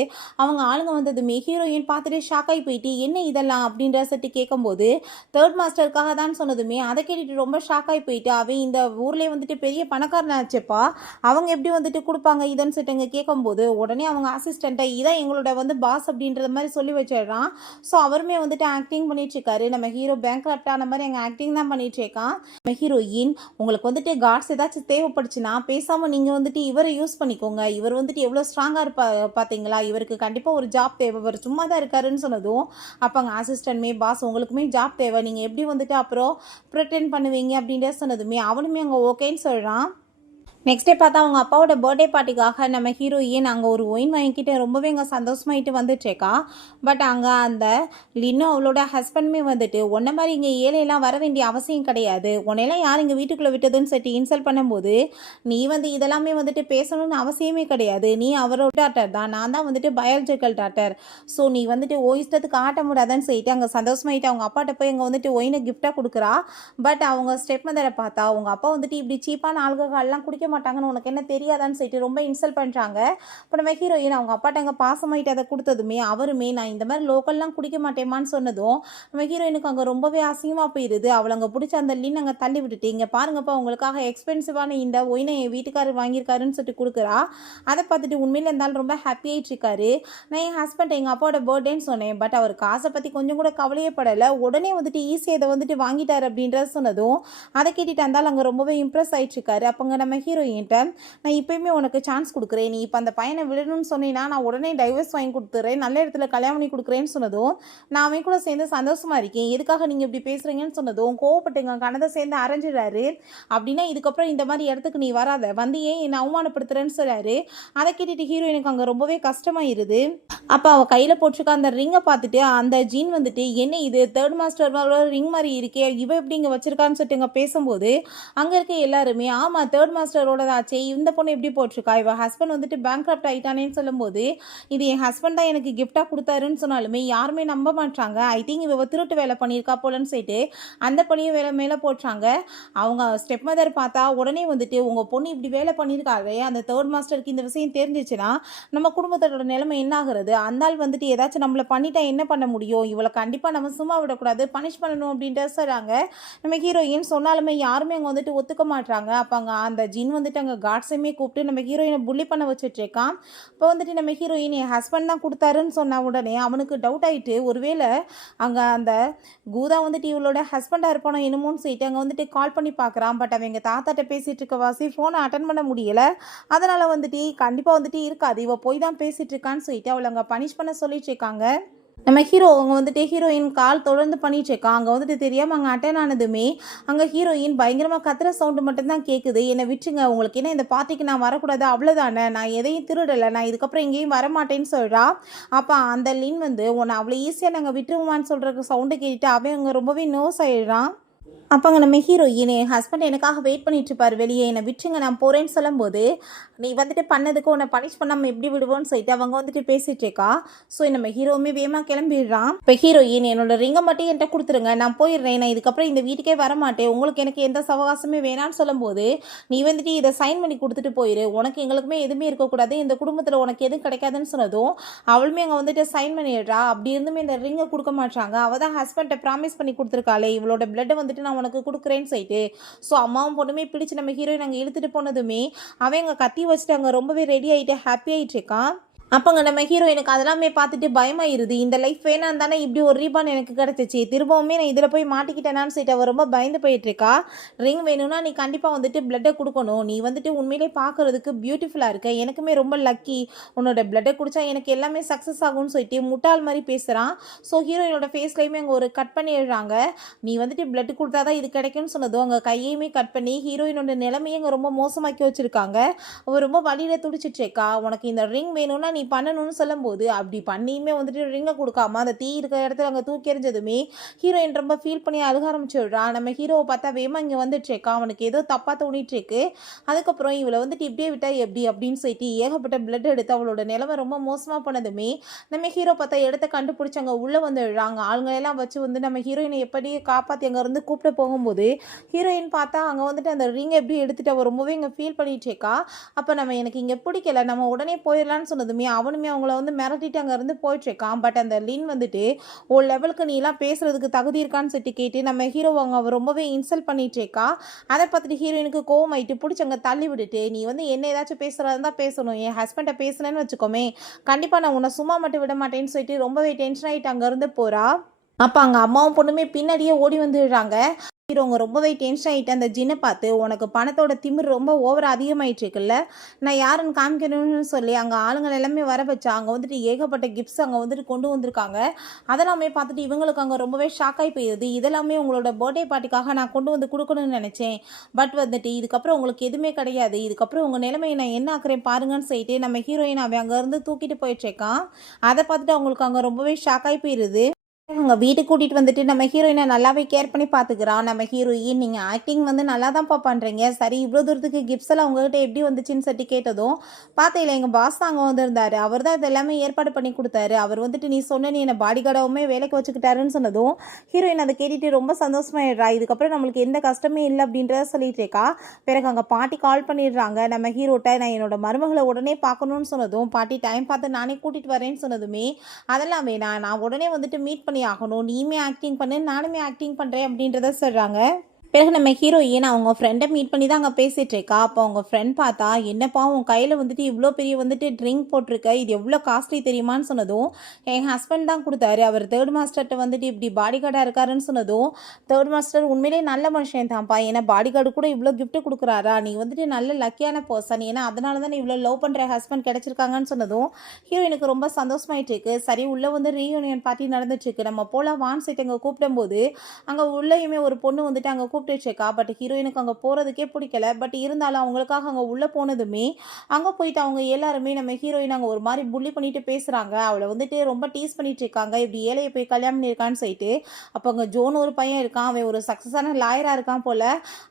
அவங்க ஆளுங்க வந்ததுமே ஹீரோயின் பார்த்துட்டு ஷாக் ஆகி போயிட்டு, என்ன இதெல்லாம் அப்படின்ற சொல்லிட்டு கேட்கும்போது, தேர்ட் மாஸ்டருக்காக தான் சொன்னதுமே அதை கேட்டுட்டு ரொம்ப ஷாக் ஆகி போயிட்டு, அவன் இந்த ஊர்லேயே வந்துட்டு பெரிய பணக்காரனாச்சப்பா, அவங்க எப்படி வந்துட்டு கொடுப்பாங்க இதன்னு சொல்லிட்டு இங்கே கேட்கும்போது உடனே அவங்க அசிஸ்டண்ட்டை இதான் எங்களோட வந்து பாஸ் அப்படின்ற மாதிரி சொல்லி வச்சிடுறான். ஸோ அவருமே வந்துட்டு ஆக்டிங் பண்ணிட்டு இருக்காரு. நம்ம ஹீரோ பேங்க் ஆன மாதிரி எங்கள் ஆக்டிங் தான் பண்ணிட்டு இருக்கான். நம்ம ஹீரோயின், உங்களுக்கு வந்துட்டு கார்ட்ஸ் ஏதாச்சும் தேவைப்படுச்சுன்னா பேசாமல் நீங்கள் வந்துட்டு இவரை யூஸ் பண்ணிக்கோங்க, இவர் வந்துட்டு எவ்வளோ ஸ்ட்ராங்காக பார்த்தீங்களா, இவருக்கு கண்டிப்பாக ஒரு ஜாப் தேவை, இவர் சும்மா தான் இருக்காருன்னு சொன்னதும் அப்போ அங்கே அசிஸ்டன்ட்மே பாஸ் உங்களுக்குமே ஜாப் தேவை, நீங்கள் எப்படி வந்துட்டு அப்புறம் ப்ரிட்டெண்ட் பண்ணுவீங்க அப்படின்ற சொன்னதுமே அவனுமே அங்கே ஓகேன்னு சொல்கிறான். நெக்ஸ்ட் டே பார்த்தா அவங்க அப்பாவோட பர்த்டே பார்ட்டிக்காக நம்ம ஹீரோயின் அங்கே ஒரு ஒயின் வாங்கிக்கிட்டு ரொம்பவே அங்கே சந்தோஷமாயிட்டு வந்துட்டுருக்கா. பட் அங்கே அந்த லின்னும் அவளோட ஹஸ்பண்டுமே வந்துட்டு உன்ன மாதிரி இங்கே ஏழையெல்லாம் வர வேண்டிய அவசியம் கிடையாது, உன்னையெல்லாம் யார் இங்கே வீட்டுக்குள்ளே விட்டதுன்னு சொல்லிட்டு இன்சல்ட் பண்ணும்போது, நீ வந்து இதெல்லாமே வந்துட்டு பேசணும்னு அவசியமே கிடையாது, நீ அவரோட டாக்டர் தான், நான் தான் வந்துட்டு பயாலஜிக்கல் டாக்டர், ஸோ நீ வந்துட்டு ஓ இஷ்டத்துக்கு ஆட்ட முடியாதான்னு சொல்லிட்டு அங்கே சந்தோஷமாயிட்டு அவங்க அப்பாட்ட போய் அங்கே வந்துட்டு ஒயினை கிஃப்டாக கொடுக்குறா. பட் அவங்க ஸ்டெப் மதரை பார்த்தா அவங்க அப்பா வந்துட்டு இப்படி சீப்பான ஆல்கஹால்லாம் குடிக்க மாட்டாங்கன்னு உனக்கு என்ன தெரியாதான்னு சொல்லிட்டு ரொம்ப இன்சல்ட் பண்ணுறாங்க. இப்போ நம்ம ஹீரோயின் அவங்க அப்பாட்ட அங்கே பாசமாயிட்டு அதை கொடுத்ததுமே அவருமே நான் இந்த மாதிரி லோக்கல்லாம் குடிக்க மாட்டேமான்னு சொன்னதும் நம்ம ஹீரோயினுக்கு அங்கே ரொம்பவே அசிங்கமாக போயிடுது. அவளை அங்கே பிடிச்ச அந்த லீன் அங்கே தள்ளி விட்டுட்டு, இங்கே பாருங்கப்பா உங்களுக்காக எக்ஸ்பென்சிவான இந்த ஒயினை என் வீட்டுக்காரர் வாங்கியிருக்காருன்னு சொல்லிட்டு கொடுக்குறா. அதை பார்த்துட்டு உண்மையில இருந்தாலும் ரொம்ப ஹாப்பி ஆகிட்டு இருக்காரு. நான் என் ஹஸ்பண்ட் எங்கள் அப்பாவோட பர்த்டேன்னு சொன்னேன், பட் அவர் காசை பற்றி கொஞ்சம் கூட கவலையே படலை, உடனே வந்துட்டு ஈஸியாக இதை வந்துட்டு வாங்கிட்டார் அப்படின்றத சொன்னதும் அதை கேட்டுட்டு இருந்தாலும் அங்கே ரொம்பவே இம்ப்ரெஸ் ஆகிட்டு இருக்காரு. அப்போங்க நம்ம ஹீரோயின்ட்ட, நான் இப்போயுமே உனக்கு சான்ஸ் கொடுக்குறேன், நீ இப்போ அந்த பையனை விடணும்னு சொன்னீங்கன்னா நான் உடனே டைவர்ஸ் வாங்கி கொடுத்துறேன், நல்ல இடத்துல கல்யாணம் பண்ணி கொடுக்குறேன்னு சொன்னதும் நான் அவன் கூட சேர்ந்து சந்தோஷமாக இருக்கேன், எதுக்காக நீங்கள் இப்படி பேசுகிறீங்கன்னு சொன்னதும் கோவப்பட்டுங்க கணதை சேர்ந்து அரைஞ்சிடாரு. அப்படின்னா இதுக்கப்புறம் இந்த மாதிரி இடத்துக்கு நீ வராத, வந்து ஏன் என்னை அவமானப்படுத்துறேன்னு சொல்கிறாரு. அதை கேட்டுட்டு ஹீரோயினுக்கு அங்கே ரொம்பவே கஷ்டமாயிருது. அப்போ அவள் கையில் போட்டிருக்க அந்த ரிங்கை பார்த்துட்டு அந்த ஜீன் வந்துட்டு, என்ன இது தேர்ட் மாஸ்டர் ரிங் மாதிரி இருக்கே, இவ எப்படி இங்கே வச்சிருக்கான்னு சொல்லிட்டு இங்கே பேசும்போது அங்கே இருக்க எல்லாருமே ஆமாம் தேர்ட் மாஸ்டரோட தாச்சே, இந்த பொண்ணு எப்படி போட்டிருக்கா, இவ ஹஸ்பண்ட் வந்துட்டு பேங்க்ரப்ட் ஆகிட்டானேன்னு சொல்லும்போது இது என் ஹஸ்பண்ட் தான் எனக்கு கிஃப்டாக கொடுத்தாருன்னு சொன்னாலுமே யாருமே நம்ப மாட்டாங்க. ஐ திங்க் இவ திருட்டு வேலை பண்ணியிருக்கா போலன்னு சொல்லிட்டு அந்த பொண்ணையும் வேலை மேலே போட்டாங்க. அவங்க ஸ்டெப் மதர் பார்த்தா உடனே வந்துட்டு உங்கள் பொண்ணு இப்படி வேலை பண்ணியிருக்காரு, அந்த தேர்ட் மாஸ்டருக்கு இந்த விஷயம் தெரிஞ்சிச்சுன்னா நம்ம குடும்பத்தோட நிலைமை என்ன ஆகுறது, அந்த ஆள் வந்துட்டு ஏதாச்சும் நம்மளை பண்ணிட்டா என்ன பண்ண முடியும், இவளை கண்டிப்பாக நம்ம சும்மா விடக்கூடாது, பனிஷ் பண்ணணும் அப்படின்ட்டு சொல்கிறாங்க. நம்ம ஹீரோயின் சொன்னாலுமே யாருமே அங்கே வந்துட்டு ஒத்துக்க மாட்டாங்க. அப்போ அங்கே அந்த ஜின் வந்துட்டு அங்கே காட்ஸையுமே கூப்பிட்டு நம்ம ஹீரோயினை புள்ளி பண்ண வச்சுட்ருக்கான். இப்போ வந்துட்டு நம்ம ஹீரோயின் என் ஹஸ்பண்ட் தான் கொடுத்தாருன்னு சொன்ன உடனே அவனுக்கு டவுட் ஆகிட்டு, ஒருவேளை அங்கே அந்த கூதா வந்துட்டு இவளோட ஹஸ்பண்டாக இருப்பானோ என்னமோன்னு சொல்லிட்டு அங்கே வந்துட்டு கால் பண்ணி பார்க்குறான். பட் அவங்க தாத்தாட்ட பேசிகிட்டு இருக்க வாசி ஃபோனை அட்டன் பண்ண முடியலை. அதனால் வந்துட்டு கண்டிப்பாக வந்துட்டு இருக்காது, இவள் போய் தான் பேசிகிட்டு இருக்கான்னு சொல்லிட்டு அவளை அங்கே பனிஷ் பண்ண சொல்லிட்டு இருக்காங்க. நம்ம ஹீரோ அவங்க வந்துட்டு ஹீரோயின் கால் தொடர்ந்து பண்ணிட்டு இருக்கா. அங்கே வந்துட்டு தெரியாமல் அங்கே அட்டன் ஆனதுமே அங்கே ஹீரோயின் பயங்கரமாக கத்துற சவுண்டு மட்டும்தான் கேட்குது. என்னை விட்டுருங்க, உங்களுக்கு என்ன இந்த பார்ட்டிக்கு நான் வரக்கூடாது அவ்வளோதானே, நான் எதையும் திருடலை, நான் இதுக்கப்புறம் எங்கேயும் வரமாட்டேன்னு சொல்கிறா. அப்போ அந்த லின் வந்து உன்னை அவ்வளோ ஈஸியாக நாங்கள் விட்டுருவோமான்னு சொல்கிற சவுண்டு கேட்டுட்டு அவன் அங்கே ரொம்பவே நோஸ் ஆயிடுறான். அப்போங்க நம்ம ஹீரோயின் என் ஹஸ்பண்ட் எனக்காக வெயிட் பண்ணிட்டு இருப்பார் வெளியே, என்னை விட்டுருங்க நான் போகிறேன்னு சொல்லும்போது, நீ வந்துட்டு பண்ணதுக்கு உன்னை பனிஷ் பண்ணாமல் எப்படி விடுவோன்னு சொல்லிட்டு அவங்க வந்துட்டு பேசிகிட்டு இருக்கா. ஸோ நம்ம ஹீரோவுமே வேகமாக கிளம்பிடுறான். இப்போ ஹீரோயின் என்னோட ரிங்கை மட்டும் என்கிட்ட கொடுத்துருங்க, நான் போயிடுறேன், நான் இதுக்கப்புறம் இந்த வீட்டுக்கே வரமாட்டேன், உங்களுக்கு எனக்கு எந்த சவகாசமே வேணான்னு சொல்லும்போது, நீ வந்துட்டு இதை சைன் பண்ணி கொடுத்துட்டு போயிரு, உனக்கு எங்களுக்குமே எதுவுமே இருக்கக்கூடாது, இந்த குடும்பத்தில் உனக்கு எதுவும் கிடைக்காதுன்னு சொன்னதும் அவளுமே அங்கே வந்துட்டு சைன் பண்ணிடுறா. அப்படி இருந்துமே இந்த ரிங்கை கொடுக்க மாட்டாங்க. அவள் தான் ஹஸ்பண்ட்டை ப்ராமிஸ் பண்ணி கொடுத்துருக்காளே இவளோட பிளட்டை வந்துட்டு நான் உனக்கு கொடுக்குறேன்னு சொல்லிட்டு. ஸோ அம்மாவும் பொண்ணுமே பிடிச்சி நம்ம ஹீரோயின் அங்கே இழுத்துட்டு போனதுமே அவன் அங்கே கத்தி வச்சுட்டு அங்கே ரொம்பவே ரெடி ஆகிட்டு ஹாப்பி ஆகிட்டு இருக்கான். அப்போங்க நம்ம ஹீரோயினுக்கு அதெல்லாமே பார்த்துட்டு பயமாயிருது. இந்த லைஃப் வேணாம் தானே இப்படி ஒரு ரீபான் எனக்கு கிடச்சிச்சு, திரும்பவுமே நான் இதில் போய் மாட்டிக்கிட்டேனான்னு சொல்லிட்டு அவள் ரொம்ப பயந்து போயிட்டுருக்கா. ரிங் வேணும்னா நீ கண்டிப்பாக வந்துட்டு பிளட்டை கொடுக்கணும், நீ வந்துட்டு உண்மையிலே பார்க்குறதுக்கு பியூட்டிஃபுல்லாக இருக்க, எனக்குமே ரொம்ப லக்கி, உன்னோட பிளட்டை குடித்தா எனக்கு எல்லாமே சக்ஸஸ் ஆகும்னு சொல்லிட்டு முட்டாள் மாதிரி பேசுகிறான். ஸோ ஹீரோயினோட ஃபேஸ்லேயுமே அங்கே ஒரு கட் பண்ணிடுறாங்க. நீ வந்துட்டு பிளட் கொடுத்தா தான் இது கிடைக்கும்னு சொன்னதும் அங்கே கையையுமே கட் பண்ணி ஹீரோயினோட நிலைமையை அங்கே ரொம்ப மோசமாக்கி வச்சுருக்காங்க. அவள் ரொம்ப வழியில் துடிச்சிட்டு இருக்கா. உனக்கு இந்த ரிங் வேணும்னா நீ பண்ணணும்னு சொல்லும்போது அப்படி பண்ணியுமே வந்துட்டு ரிங்கை கொடுக்காம அந்த தீ இருக்கிற இடத்துல அங்கே தூக்கி எறிஞ்சதுமே ஹீரோயின் ரொம்ப ஃபீல் பண்ணி அழுக ஆரம்பிச்சுடுறா. நம்ம ஹீரோவை பார்த்தா வேமா இங்கே வந்துட்டு இருக்கா, அவனுக்கு ஏதோ தப்பாக தோணிட்டு இருக்கு. அதுக்கப்புறம் இவளை வந்துட்டு இப்படியே விட்டா எப்படி அப்படின்னு சொல்லிட்டு ஏகப்பட்ட பிளட் எடுத்து அவளோட நிலைமை ரொம்ப மோசமாக போனதுமே நம்ம ஹீரோ பார்த்தா இடத்த கண்டுபிடிச்சி அங்கே உள்ளே வந்துடுறாங்க. ஆளுங்களெல்லாம் வச்சு வந்து நம்ம ஹீரோயினை எப்படி காப்பாற்றி அங்கே இருந்து கூப்பிட்டு போகும்போது ஹீரோயின் பார்த்தா அங்கே வந்துட்டு அந்த ரிங்கை எப்படி எடுத்துட்டு அவள் ரொம்பவே இங்கே ஃபீல் பண்ணிட்டு இருக்கா. அப்போ நம்ம எனக்கு இங்கே பிடிக்கல, நம்ம உடனே போயிடலான்னு சொன்னதுமே அவனுமே அவங்கள வந்து மிரட்டிட்டு அங்கே இருந்து போயிட்டுருக்கான். பட் அந்த லின் வந்துட்டு ஒரு லெவலுக்கு நீலாம் பேசுறதுக்கு தகுதி இருக்கான்னு சொல்லிட்டு கேட்டு நம்ம ஹீரோ அவங்க ரொம்பவே இன்சல்ட் பண்ணிட்டு இருக்கா. அதை பார்த்துட்டு ஹீரோயினுக்கு கோவம் ஆயிட்டு பிடிச்சி அங்கே தள்ளி விட்டுட்டு, நீ வந்து என்ன ஏதாச்சும் பேசுறதா இருந்தால் பேசணும், என் ஹஸ்பண்டை பேசலன்னு வச்சுக்கோமே கண்டிப்பாக நான் உன்னை சும்மா மட்டும் விட மாட்டேன்னு சொல்லிட்டு ரொம்பவே டென்ஷன் ஆகிட்டு அங்கேருந்து போகிறா. அப்போ அங்கே அம்மாவும் பொண்ணுமே பின்னாடியே ஓடி வந்துடுறாங்க. ஹீரோங்க ரொம்பவே டென்ஷன் ஆகிட்டு அந்த ஜின்னை பார்த்து, உனக்கு பணத்தோட திமிர் ரொம்ப ஓவராக அதிகமாகிட்டு இருக்குல்ல, நான் யாருன்னு காமிக்கணும்னு சொல்லி அங்கே ஆளுங்கள் எல்லாமே வர வச்சா. அங்கே வந்துட்டு ஏகப்பட்ட கிஃப்ட்ஸ் அங்கே வந்துட்டு கொண்டு வந்திருக்காங்க. அதெல்லாமே பார்த்துட்டு இவங்களுக்கு அங்கே ரொம்பவே ஷாக் ஆகி போயிடுது. இதெல்லாமே உங்களோட பர்த்டே பார்ட்டிக்காக நான் கொண்டு வந்து கொடுக்கணும்னு நினச்சேன், பட் வந்துட்டு இதுக்கப்புறம் உங்களுக்கு எதுவுமே கிடையாது, இதுக்கப்புறம் உங்கள் நிலைமையை நான் என்ன ஆக்குறேன் பாருங்கன்னு சொல்லிட்டு நம்ம ஹீரோயின் அவன் அங்கேருந்து தூக்கிட்டு போயிட்டுருக்கான். அதை பார்த்துட்டு அவங்களுக்கு அங்கே ரொம்பவே ஷாக் ஆகி போயிடுது. அவங்க வீட்டுக்கு கூட்டிகிட்டு வந்துட்டு நம்ம ஹீரோயினை நல்லாவே கேர் பண்ணி பார்த்துக்கிறான். நம்ம ஹீரோயின் நீங்கள் ஆக்டிங் வந்து நல்லா தான்ப்பா பண்ணுறீங்க, சரி இவ்வளோ தூரத்துக்கு கிஃப்ட்ஸ் எல்லாம் உங்கள்கிட்ட எப்படி வந்துச்சுன்னு சொல்லி கேட்டதும் பார்த்தீங்களா எங்கள் பாஸ் தான் அங்கே வந்திருந்தார், அவர் தான் இது எல்லாமே ஏற்பாடு பண்ணி கொடுத்தாரு, அவர் வந்துட்டு நீ சொன்ன நீ என்னை பாடி கார்டாவுமே வேலைக்கு வச்சுக்கிட்டாருன்னு சொன்னதும் ஹீரோயின் அதை கேட்டுட்டு ரொம்ப சந்தோஷமாயிடுறா. இதுக்கப்புறம் நம்மளுக்கு எந்த கஷ்டமே இல்லை அப்படின்றத சொல்லிட்டு இருக்கா. பிறகு அங்கே பாட்டி கால் பண்ணிடுறாங்க நம்ம ஹீரோட்ட, நான் என்னோட மருமகளை உடனே பார்க்கணும்னு சொன்னதும் பாட்டி டைம் பார்த்து நானே கூட்டிகிட்டு வரேன்னு சொன்னதுமே அதெல்லாம் வேணாம், நான் உடனே வந்துட்டு மீட் பண்ணி ஆகணும், நீயுமே ஆக்டிங் பண்ணு நானுமே ஆக்டிங் பண்ணுறேன் அப்படின்றத சொல்கிறாங்க. பிறகு நம்ம ஹீரோயின் அவங்க ஃப்ரெண்டை மீட் பண்ணி தான் அங்கே பேசிகிட்டு இருக்கா. அப்போ அவங்க ஃப்ரெண்ட் பார்த்தா, என்னப்பா உன் கையில் வந்துட்டு இவ்வளோ பெரிய வந்துட்டு ட்ரிங்க் போட்டிருக்க, இது எவ்வளோ காஸ்ட்லி தெரியுமான்னு சொன்னதும் என் ஹஸ்பண்ட் தான் கொடுத்தாரு, அவர் தேர்ட் மாஸ்டர்கிட்ட வந்துட்டு இப்படி பாடி கார்டாக இருக்காருன்னு சொன்னதும் தேர்ட் மாஸ்டர் உண்மையிலே நல்ல மனுஷன் தான்ப்பா, ஏன்னா பாடி கார்டு கூட இவ்வளோ கிஃப்ட் கொடுக்குறாரா, நீ வந்துட்டு நல்ல லக்கியான பர்சன், ஏன்னா அதனால தான் இவ்வளோ லவ் பண்ணுற ஹஸ்பண்ட் கிடச்சிருக்காங்கன்னு சொன்னதும் ஹீரோயினுக்கு ரொம்ப சந்தோஷமாயிட்டு இருக்கு. சரி உள்ளே வந்து ரீயூனியன் பார்ட்டி நடந்துட்டுருக்கு, நம்ம போலாம் வான் சைட் அங்கே கூப்பிடும்போது அங்கே உள்ளேயுமே ஒரு பொண்ணு வந்துட்டு அங்கே கூப்பிட்டுருக்கா. பட் ஹீரோயினுக்கு அங்கே போகிறதுக்கே பிடிக்கல. பட் இருந்தாலும் அவங்களுக்காக அங்கே உள்ளே போனதுமே அங்கே போயிட்டு அவங்க எல்லாருமே நம்ம ஹீரோயின் அங்கே ஒரு மாதிரி புள்ளி பண்ணிட்டு பேசுகிறாங்க. அவளை வந்துட்டு ரொம்ப டீஸ் பண்ணிட்டு இருக்காங்க, இப்படி ஏழையை போய் கல்யாணம் பண்ணியிருக்கான்னு சொல்லிட்டு. அப்போ அங்கே ஜோன் ஒரு பையன் இருக்கான், அவன் ஒரு சக்ஸஸான லாயராக இருக்கான் போல்.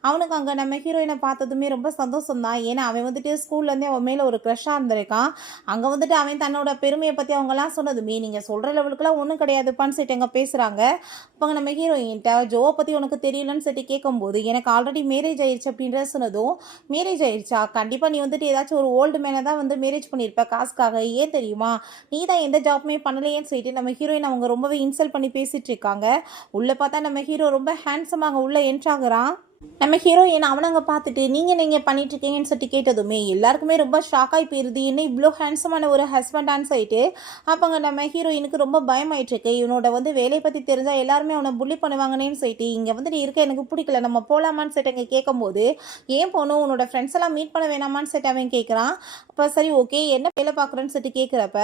அவனுக்கு அங்கே நம்ம ஹீரோயினை பார்த்ததுமே ரொம்ப சந்தோஷம் தான், ஏன்னா அவன் வந்துட்டு ஸ்கூல்லேருந்தே அவன் மேலே ஒரு க்ரஷ்ஷாக இருந்திருக்கான். அங்கே வந்துட்டு அவன் தன்னோட பெருமையை பற்றி அவங்கெல்லாம் சொன்னதுமே நீங்கள் சொல்கிற லெவலுக்குலாம் ஒன்றும் கிடையாதுப்பான்னு சொல்லிட்டு அங்கே பேசுகிறாங்க. அப்போ நம்ம ஹீரோயின்ட்ட ஜோவை பற்றி உனக்கு தெரியலன்னு சொல்லிட்டு கேட்கும்போது எனக்கு ஆல்ரெடி மேரேஜ் ஆயிடுச்சு அப்படின்றத சொன்னதும், மேரேஜ் ஆயிடுச்சா கண்டிப்பாக நீ வந்துட்டு ஏதாச்சும் ஒரு ஓல்டு மேனை தான் வந்து மேரேஜ் பண்ணியிருப்ப காசுக்காக, ஏன் தெரியுமா நீ தான் எந்த ஜாப்புமே பண்ணலையேன்னு சொல்லிட்டு நம்ம ஹீரோயின் அவங்க ரொம்பவே இன்சல்ட் பண்ணி பேசிகிட்டு இருக்காங்க. உள்ளே பார்த்தா நம்ம ஹீரோ ரொம்ப ஹேண்ட்ஸமாக உள்ளே என்ட்ராகிறான். நம்ம ஹீரோயின் அவனங்க பார்த்துட்டு நீங்கள் பண்ணிட்டு இருக்கீங்கன்னு சொல்லிட்டு கேட்டதுமே எல்லாருக்குமே ரொம்ப ஷாக் ஆகி போயிருது. என்ன இவ்வளோ ஹேண்ட்ஸமான ஒரு ஹஸ்பண்டான்னு சொல்லிட்டு. அப்போங்க நம்ம ஹீரோயினுக்கு ரொம்ப பயமாயிட்டிருக்கு. இவனோட வேலையை பற்றி தெரிஞ்சால் எல்லாருமே அவனை புள்ளி பண்ணுவாங்கன்னு சொல்லிட்டு இங்கே வந்துட்டு இருக்க எனக்கு பிடிக்கல, நம்ம போகலாமான்னு சொல்லிட்டு அங்கே கேட்கும்போது, ஏன் போகணும், உன்னோட ஃப்ரெண்ட்ஸ் எல்லாம் மீட் பண்ண வேணாமான்னு சொல்லிட்டு அவன் கேட்குறான். அப்போ சரி ஓகே என்ன வேலை பார்க்குறேன்னு சொல்லிட்டு கேட்குறப்ப,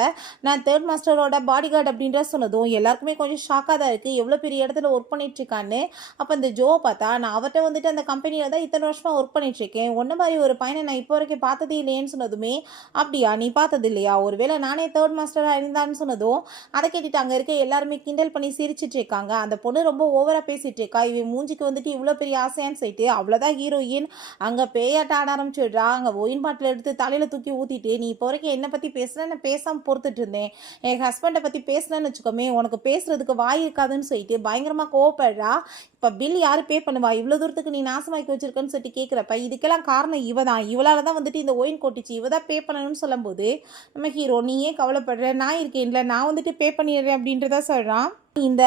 நான் தேர்ட் மாஸ்டரோட பாடி கார்டு அப்படின்ற சொன்னதும் எல்லாருக்குமே கொஞ்சம் ஷாக்காக தான் இருக்குது, எவ்வளோ பெரிய இடத்துல ஒர்க் பண்ணிட்டு இருக்கான்னு. அப்போ இந்த ஜோவை பார்த்தா, நான் அவர்கிட்ட வந்துட்டு அந்த கம்பெனியில் தான் இத்தனை வருஷமாக ஒர்க் பண்ணிட்டுருக்கேன், ஒன்றை மாதிரி ஒரு பையனை நான் இப்போ வரைக்கும் பார்த்ததே இல்லையேன்னு சொன்னதுமே, அப்படியா நீ பார்த்தது இல்லையா, ஒருவேளை நானே தேர்ட் மாஸ்டராக இருந்தான்னு சொன்னதும் அதை கேட்டுட்டு அங்கே இருக்க எல்லாருமே கிண்டல் பண்ணி சிரிச்சிட்டு இருக்காங்க. அந்த பொண்ணு ரொம்ப ஓவராக பேசிகிட்டு இருக்கா, இவன் மூஞ்சிக்கு வந்துட்டு இவ்வளோ பெரிய ஆசையான்னு சொல்லிட்டு அவ்வளோதான் ஹீரோயின் அங்கே பேயாட்ட ஆட ஆரம்பிச்சுடுறா. அங்கே ஒயின் பாட்டில் எடுத்து தலையில் தூக்கி ஊற்றிட்டு, நீ இப்போ வரைக்கும் என்னை பற்றி பேசுகிறேன், நான் பேசாமல் பொறுத்துட்டு இருந்தேன், என் ஹஸ்பண்டை பற்றி பேசுனேன்னு வச்சுக்கோமே உனக்கு பேசுறதுக்கு வாய் இருக்காதுன்னு சொல்லிட்டு பயங்கரமாக கோவப்படுறா. இப்போ பில் யார் பே பண்ணுவா, இவ்வளோ தூரத்துக்கு நீ நாசமாக்கி வச்சிருக்கன்னு சொல்லிட்டு கேட்குறப்ப, இதுக்கெல்லாம் காரணம் இவ தான், இவளால் தான் வந்துட்டு இந்த ஒயின் கொட்டிச்சு, இவ தான் பே பண்ணணும்னு சொல்லும்போது நம்ம ஹீரோ, நீ ஏன் கவலைப்படுற, நான் இருக்கேன்ல, நான் வந்துட்டு பே பண்ணிடுறேன் அப்படின்றத சொல்கிறான். இந்த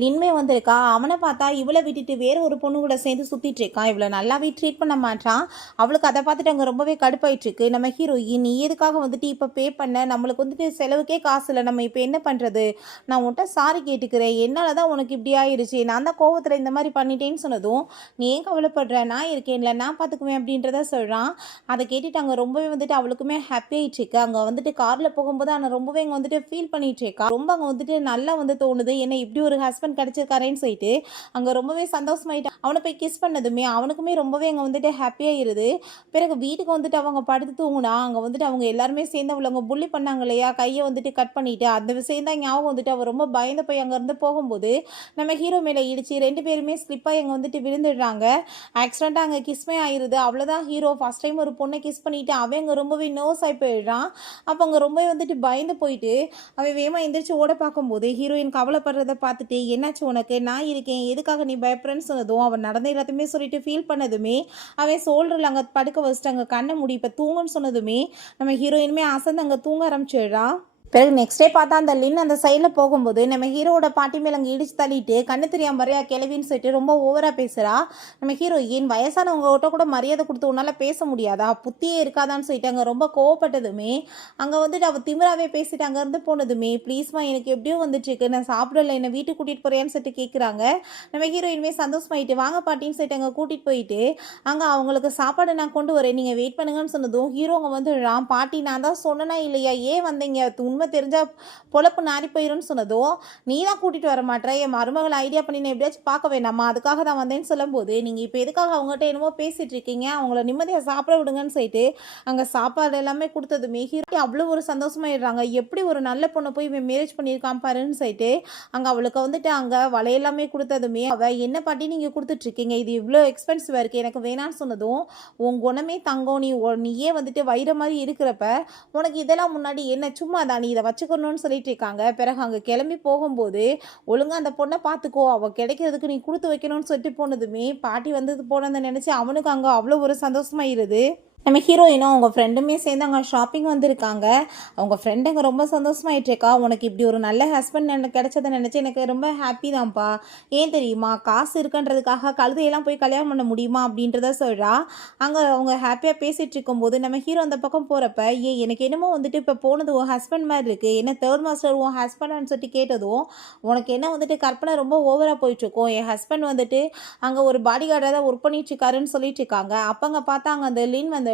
லின்மே வந்திருக்கா, அவனை பார்த்தா இவளை விட்டுட்டு வேற ஒரு பொண்ணு கூட சேர்ந்து சுற்றிட்டு இருக்கான், இவளை நல்லாவே ட்ரீட் பண்ண மாட்டான். அவளுக்கு அதை பார்த்துட்டு அங்கே ரொம்பவே கடுப்பாயிட்டுருக்கு. நம்ம ஹீரோயின், நீ எதுக்காக வந்துட்டு இப்போ பே பண்ண, நம்மளுக்கு வந்துட்டு செலவுக்கே காசு இல்லை, நம்ம இப்போ என்ன பண்ணுறது, நான் உன்கிட்ட சாரி கேட்டுக்கிறேன், என்னால் தான் உனக்கு இப்படி ஆயிடுச்சு, நான் தான் கோவத்தில் இந்த மாதிரி பண்ணிட்டேன்னு சொன்னதும், நீ ஏன் கவலைப்படுற, நான் இருக்கேன்ல, நான் பார்த்துக்குவேன் அப்படின்றத சொல்கிறான். அதை கேட்டுட்டு அங்கே ரொம்பவே வந்துட்டு அவளுக்குமே ஹாப்பி ஆயிடுச்சு. அங்கே வந்துட்டு காரில் போகும்போது அவனை ரொம்பவே அங்கே வந்துட்டு ஃபீல் பண்ணிட்டு இருக்கா. ரொம்ப அங்கே வந்துட்டு நல்லா தோணுது, என்ன இப்படி ஒரு ஹஸ்பண்ட் கிடைச்சிருக்காரேன்னு சொல்லிட்டு அங்கே ரொம்பவே சந்தோஷமாயிட்டு அவனை போய் கிஸ் பண்ணதுமே அவனுக்குமே ரொம்பவே அங்கே வந்துட்டு ஹாப்பியாகிருது. பிறகு வீட்டுக்கு வந்துட்டு அவங்க படுத்து தூங்குனா, அங்கே வந்துட்டு அவங்க எல்லாருமே சேர்ந்து அவளை புள்ளி பண்ணாங்க இல்லையா, கையை வந்துட்டு கட் பண்ணிட்டு, அந்த விஷயம் தான் ஞாபகம் வந்துட்டு அவள் ரொம்ப பயந்து போய் அங்கேருந்து போகும்போது நம்ம ஹீரோ மேலே இடிச்சு 2 பேருமே ஸ்லிப்பாக அங்கே வந்துட்டு விழுந்துடுறாங்க. ஆக்சிடெண்ட்டாக அங்கே கிஸ்மே ஆயிடுது. அவ்வளோதான் ஹீரோ ஃபஸ்ட் டைம் ஒரு பொண்ணை கிஸ் பண்ணிவிட்டு அவன் அங்கே ரொம்பவே நர்வஸ் ஆகி போயிடுறான். அப்போ அங்கே ரொம்பவே வந்துட்டு பயந்து போயிட்டு அவன் வேகமாக எந்திரிச்சு ஓட பார்க்கும்போது ஹீரோயின் கவலைப்படுறத பார்த்துட்டு, என்னாச்சு உனக்கு, நான் இருக்கேன், எதுக்காக நீ பயப்படுறேன்னு சொன்னதும் அவன் நடந்த எல்லாத்தையுமே சொல்லிட்டு ஃபீல் பண்ணதுமே அவன் சோல்டரில் அங்கே படுக்க வச்சுட்டு அங்கே கண்ணை மூடி இப்போ தூங்குன்னு சொன்னதுமே நம்ம ஹீரோயினுமே அசந்து அங்கே தூங்க ஆரம்பிச்சிடுறான். பிறகு நெக்ஸ்ட் டே பார்த்தா அந்த லின் அந்த சைடில் போகும்போது நம்ம ஹீரோட பாட்டி மேலே அங்கே இடிச்சு தள்ளிட்டு கண்ணு தெரியாம மரியா கிளவின்னு சொல்லிட்டு ரொம்ப ஓவராக பேசுகிறா. நம்ம ஹீரோயின், வயசானவங்ககிட்ட கூட மரியாதை கொடுத்து உன்னால் பேச முடியாதா, புத்தியே இருக்காதான்னு சொல்லிட்டு அங்கே ரொம்ப கோவப்பட்டதுமே அங்கே வந்துட்டு அவள் திமிராவே பேசிட்டு அங்கேருந்து போனதுமே, ப்ளீஸ்மா எனக்கு எப்படியோ வந்துட்டுருக்கு, நான் சாப்பிடல, என்னை வீட்டுக்கு கூட்டிகிட்டு போகிறேன்னு சொல்லிட்டு கேட்குறாங்க. நம்ம ஹீரோயின்மே சந்தோஷமாயிட்டு வாங்க பாட்டின்னு சொல்லிட்டு அங்கே கூட்டிகிட்டு போயிட்டு அங்கே அவங்களுக்கு சாப்பாடு நான் கொண்டு வரேன், நீங்கள் வெயிட் பண்ணுங்கன்னு சொன்னதும் ஹீரோ அங்கே வந்துடுறான். பாட்டி நான் தான் சொன்னேனா இல்லையா, ஏன் வந்தீங்க, உண்மை தெரிஞ்சால் பொழப்பு நாரி போயிடும்னு சொன்னதும், நீ தான் கூட்டிகிட்டு வர மாட்டேற, என் மருமகளை ஐடியா பண்ணி நான் எப்படியாச்சும் பார்க்க வேண்டாமா, அதுக்காக தான் வந்தேன்னு சொல்லும்போது, நீங்கள் இப்போ எதுக்காக அவங்ககிட்ட என்னமோ பேசிகிட்டு இருக்கீங்க, அவங்கள நிம்மதியாக சாப்பிட விடுங்கன்னு சொல்லிட்டு அங்கே சாப்பாடு எல்லாமே கொடுத்ததுமே ஹீரோ அவ்வளோ ஒரு சந்தோஷமாயிடுறாங்க. எப்படி ஒரு நல்ல பொண்ணை போய் இவன் மேரேஜ் பண்ணியிருக்கான் பாருன்னு சொல்லிட்டு அங்கே அவளுக்கு வந்துட்டு அங்கே வலையெல்லாமே கொடுத்ததுமே அவள், என்ன பாட்டி நீங்கள் கொடுத்துட்ருக்கீங்க, இது இவ்வளோ எக்ஸ்பென்சிவாக இருக்குது, எனக்கு வேணான்னு சொன்னதும், உன் குணமே தங்கம், நீயே வந்துட்டு வயிற மாதிரி இருக்கிறப்ப உனக்கு இதெல்லாம் முன்னாடி என்ன சும்மா தான், நீ இதை வச்சுக்கணும்னு சொல்லிட்டு இருக்காங்க. பிறகு அங்கே கிளம்பி போகும்போது ஒழுங்காக அந்த பொண்ணை பார்த்துக்கோ, அவள் கிடைக்கிறதுக்கு நீ கொடுத்து வைக்கணும்னு சொல்லிட்டு போனதுமே பாட்டி வந்தது போனதை நினச்சி அவனுக்கு அங்கே அவ்வளோ ஒரு சந்தோஷமாயிருது. நம்ம ஹீரோயினும் அவங்க ஃப்ரெண்டுமே சேர்ந்து அங்கே ஷாப்பிங் வந்திருக்காங்க. அவங்க ஃப்ரெண்டுங்க ரொம்ப சந்தோஷமாயிட்டுருக்கா, உனக்கு இப்படி ஒரு நல்ல ஹஸ்பண்ட் எனக்கு கிடைச்சதை நினச்சி எனக்கு ரொம்ப ஹாப்பி தான்ப்பா, ஏன் தெரியுமா, காசு இருக்குன்றதுக்காக கழுதையெல்லாம் போய் கல்யாணம் பண்ண முடியுமா அப்படின்றத சொல்கிறா. அங்கே அவங்க ஹாப்பியாக பேசிகிட்டு இருக்கும்போது நம்ம ஹீரோ அந்த பக்கம் போகிறப்ப, எனக்கு என்னமோ வந்துட்டு இப்போ போனது உன் ஹஸ்பண்ட் மாதிரி இருக்குது, என்ன தேர்ட் மாஸ்டர் உன் ஹஸ்பண்டான்னு சொல்லிட்டு கேட்டதும், உனக்கு என்ன வந்துட்டு கற்பனை ரொம்ப ஓவராக போயிட்டுருக்கோம், என் ஹஸ்பண்ட் வந்துட்டு அங்கே ஒரு பாடி கார்டாக தான் ஒர்க் பண்ணிட்டுருக்காருன்னு சொல்லிட்டு இருக்காங்க. அப்போ பார்த்தாங்க அந்த லின் வந்து,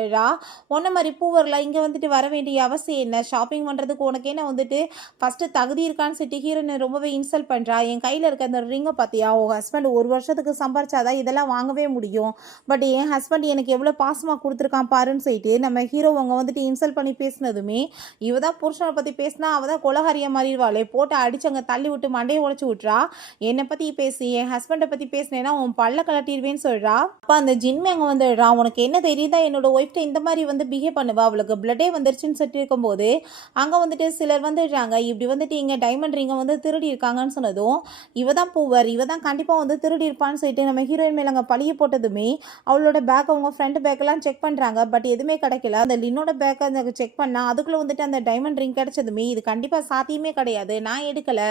ஒன்ன மாதிரி பூவரில் இங்கே வந்துட்டு வர வேண்டிய அவசியம் என்ன, ஷாப்பிங் பண்ணுறதுக்கு உனக்கு என்ன வந்துட்டு ஃபஸ்ட்டு தகுதி இருக்கான்னு சொல்லிட்டு ஹீரோனை ரொம்பவே இன்சல்ட் பண்ணுறா. என் கையில் இருக்க அந்த ரிங்கை பார்த்தியா, உன் ஹஸ்பண்ட் 1 வருஷத்துக்கு சம்பாரிச்சாதான் இதெல்லாம் வாங்கவே முடியும், பட் என் ஹஸ்பண்ட் எனக்கு எவ்வளோ பாசமாக கொடுத்துருக்கான் பாருன்னு சொல்லிட்டு நம்ம ஹீரோ அவங்க வந்துட்டு இன்சல்ட் பண்ணி பேசினதுமே, இவ தான் புருஷனை பற்றி பேசினா அவள் தான் கொலகாரியாக மாறிடுவாளே, போட்டு அடிச்சு அங்கே தள்ளி விட்டு மண்டையை உடச்சி விட்றா. என்னை பற்றி பேசி என் ஹஸ்பண்டை பற்றி பேசினேன்னா உன் பல்ல கலட்டிடுவேன்னு சொல்கிறா. அப்போ அந்த ஜின்மே அங்கே வந்துடுறான். உனக்கு என்ன தெரியுதா என்னோட ஒய்ஃப் ஒய்ஃப்ட்ட இந்த மாதிரி வந்து பிஹேவ் பண்ணுவா, அவளுக்கு பிளட்டே வந்துருச்சுன்னு சொல்லிட்டு இருக்கும்போது அங்கே வந்துட்டு சிலர் வந்துடுறாங்க. இப்படி வந்துட்டு இங்கே டைமண்ட் ரிங்கை வந்து திருடி இருக்காங்கன்னு சொன்னதும், இவ தான் பூவர், இவ தான் கண்டிப்பாக வந்து திருடி இருப்பான்னு சொல்லிட்டு நம்ம ஹீரோயின் மேலே அங்கே பழிய போட்டதுமே அவளோட பேக் அவங்க ஃப்ரெண்டு பேக்கெல்லாம் செக் பண்ணுறாங்க. பட் எதுவுமே கிடைக்கல. அந்த லின்னோட பேக்கை அந்த செக் பண்ணால் அதுக்குள்ளே வந்துட்டு அந்த டைமண்ட் ரிங் கிடைச்சதுமே இது கண்டிப்பாக சாத்தியமே கிடையாது, நான் எடுக்கலை,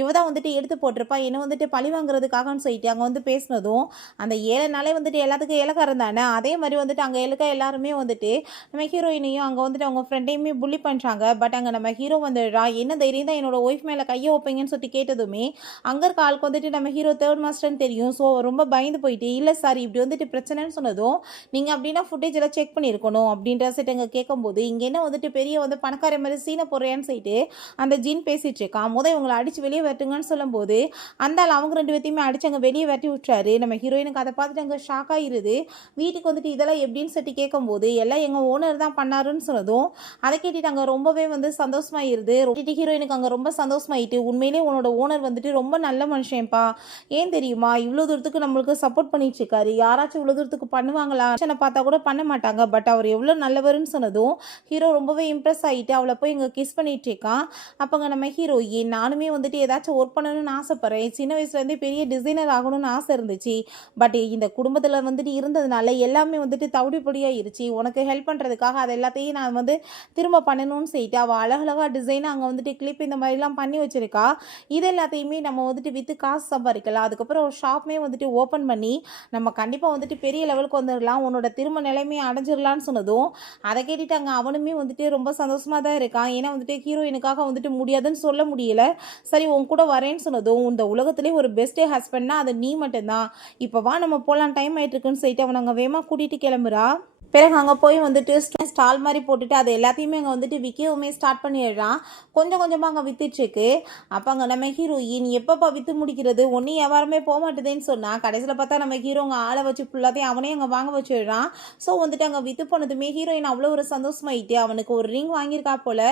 இவ தான் வந்துட்டு எடுத்து போட்டிருப்பா, என்ன வந்துட்டு பழி வாங்குறதுக்காகன்னு சொல்லிட்டு அங்கே வந்து பேசினதும் அந்த 7 நாளே வந்துட்டு எல்லாத்துக்கும் இலக்காரம் தானே, அதே மாதிரி வந்துட்டு அங்கே இலக்க எல்லாருமே வந்துட்டு நம்ம ஹீரோயினையும் அங்கே வந்துட்டு அவங்க ஃப்ரெண்டையுமே புள்ளி பண்ணுறாங்க. பட் அங்கே நம்ம ஹீரோ வந்துடுறா, என்ன தைரியம் தான் என்னோட ஒய்ஃப் மேலே கையை வைப்பீங்கன்னு சொல்லிட்டு கேட்டதுமே அங்கே இருக்க ஆளுக்கு வந்துட்டு நம்ம ஹீரோ தேர்ட் மாஸ்டர்னு தெரியும். ஸோ ரொம்ப பயந்து போயிட்டு, இல்லை சார் இப்படி வந்துட்டு பிரச்சனைன்னு சொன்னதும் நீங்கள் அப்படின்னா ஃபுட்டேஜ் எல்லாம் செக் பண்ணியிருக்கணும் அப்படின்ற செட் அங்கே கேட்கும்போது இங்கே என்ன வந்துட்டு பெரிய வந்து பணக்கார மாதிரி சீனை போடுறேன்னு சொல்லிட்டு அந்த ஜீன் பேசிட்டு இருக்கான். இவங்களை அடித்து வெளியே வரட்டுங்கன்னு சொல்லும்போது அந்த ஆள் அவங்க 2 பேத்தையுமே அடிச்சு அங்கே வெளியே வரட்டி விட்டுறாரு. நம்ம ஹீரோயினுக்கு அதை பார்த்துட்டு அங்கே ஷாக் ஆகிருது. வீட்டுக்கு வந்துட்டு இதெல்லாம் எப்படின்னு சொல்லி கேட்கும்போது எல்லாம் எங்கள் ஓனர் தான் பண்ணாருன்னு சொன்னதும் அதை கேட்டுட்டு அங்கே ரொம்பவே வந்து சந்தோஷமாயிருது. ஹீரோயினுக்கு அங்கே ரொம்ப சந்தோஷமாயிட்டு, உண்மையிலே உன்னோட ஓனர் வந்துட்டு ரொம்ப நல்ல மனுஷன்ப்பா, ஏன் தெரியுமா இவ்வளோ தூரத்துக்கு நம்மளுக்கு சப்போர்ட் பண்ணிட்டு இருக்காரு, யாராச்சும் இவ்வளோ தூரத்துக்கு பண்ணுவாங்களா, பார்த்தா கூட பண்ண மாட்டாங்க, பட் அவர் எவ்வளோ நல்லவருன்னு சொன்னதும் ஹீரோ ரொம்பவே இம்ப்ரெஸ் ஆகிட்டு அவளை போய் இங்கே கிஸ் பண்ணிட்டு இருக்கான். அப்போங்க நம்ம ஹீரோயின், நானுமே வந்துட்டு ஏதாச்சும் ஒர்க் பண்ணணும்னு ஆசைப்பட்றேன், சின்ன வயசுலேருந்தே பெரிய டிசைனர் ஆகணும்னு ஆசை இருந்துச்சு, பட் இந்த குடும்பத்தில் வந்துட்டு இருந்ததுனால எல்லாமே வந்துட்டு தவிடுபடியாயிருச்சு, உனக்கு ஹெல்ப் பண்ணுறதுக்காக அது எல்லாத்தையும் நான் வந்து திரும்ப பண்ணணும்னு சொல்லிட்டு அவள் அழகழகாக டிசைனாக அங்கே வந்துட்டு கிளிப் இந்த மாதிரிலாம் பண்ணி வச்சுருக்கா. இது எல்லாத்தையுமே நம்ம வந்துட்டு விற்று காசு சம்பாதிக்கலாம், அதுக்கப்புறம் ஒரு ஷாப்மே வந்துட்டு ஓப்பன் பண்ணி நம்ம கண்டிப்பாக வந்துட்டு பெரிய லெவலுக்கு வந்துடலாம், உன்னோட திரும்ப நிலைமையை அடைஞ்சிடலான்னு சொன்னதும் அதை கேட்டுட்டு அங்கே அவனுமே வந்துட்டு ரொம்ப சந்தோஷமாக தான் இருக்கான். ஏன்னா வந்துட்டு ஹீரோயினுக்காக வந்துட்டு முடியாதுன்னு சொல்ல முடியல, சரி உன் கூட வரேன்னு சொன்னதும் இந்த உலகத்திலே ஒரு பெஸ்ட் ஹஸ்பண்ட்னா அது நீ மட்டும்தான், இப்போ வா நம்ம போகலாம் டைம் ஆகிட்டு இருக்குன்னு சொல்லிட்டு அவனை அங்கே வேகமாக கூட்டிகிட்டு கிளம்புறா. பிறகு அங்கே போய் வந்துட்டு ஸ்டால் மாதிரி போட்டுட்டு அது எல்லாத்தையுமே அங்கே வந்துட்டு விற்கவுமே ஸ்டார்ட் பண்ணிடுறான். கொஞ்சம் கொஞ்சமாக அங்கே விற்றுட்ருக்கு. அப்போ அங்கே நம்ம ஹீரோயின் எப்பப்போ விற்று முடிக்கிறது, ஒன்றும் வியாபாரமே போக மாட்டேதுன்னு சொன்னால் கடைசியில் பார்த்தா நம்ம ஹீரோ அங்கே ஆளை வச்சு ஃபுல்லாத்தையும் அவனே அங்கே வாங்க வச்சுடுறான். ஸோ வந்துட்டு அங்கே விற்று போனதுமே ஹீரோயின் அவ்வளோ ஒரு சந்தோஷமாயிட்டு அவனுக்கு ஒரு ரிங் வாங்கியிருக்கா போல்,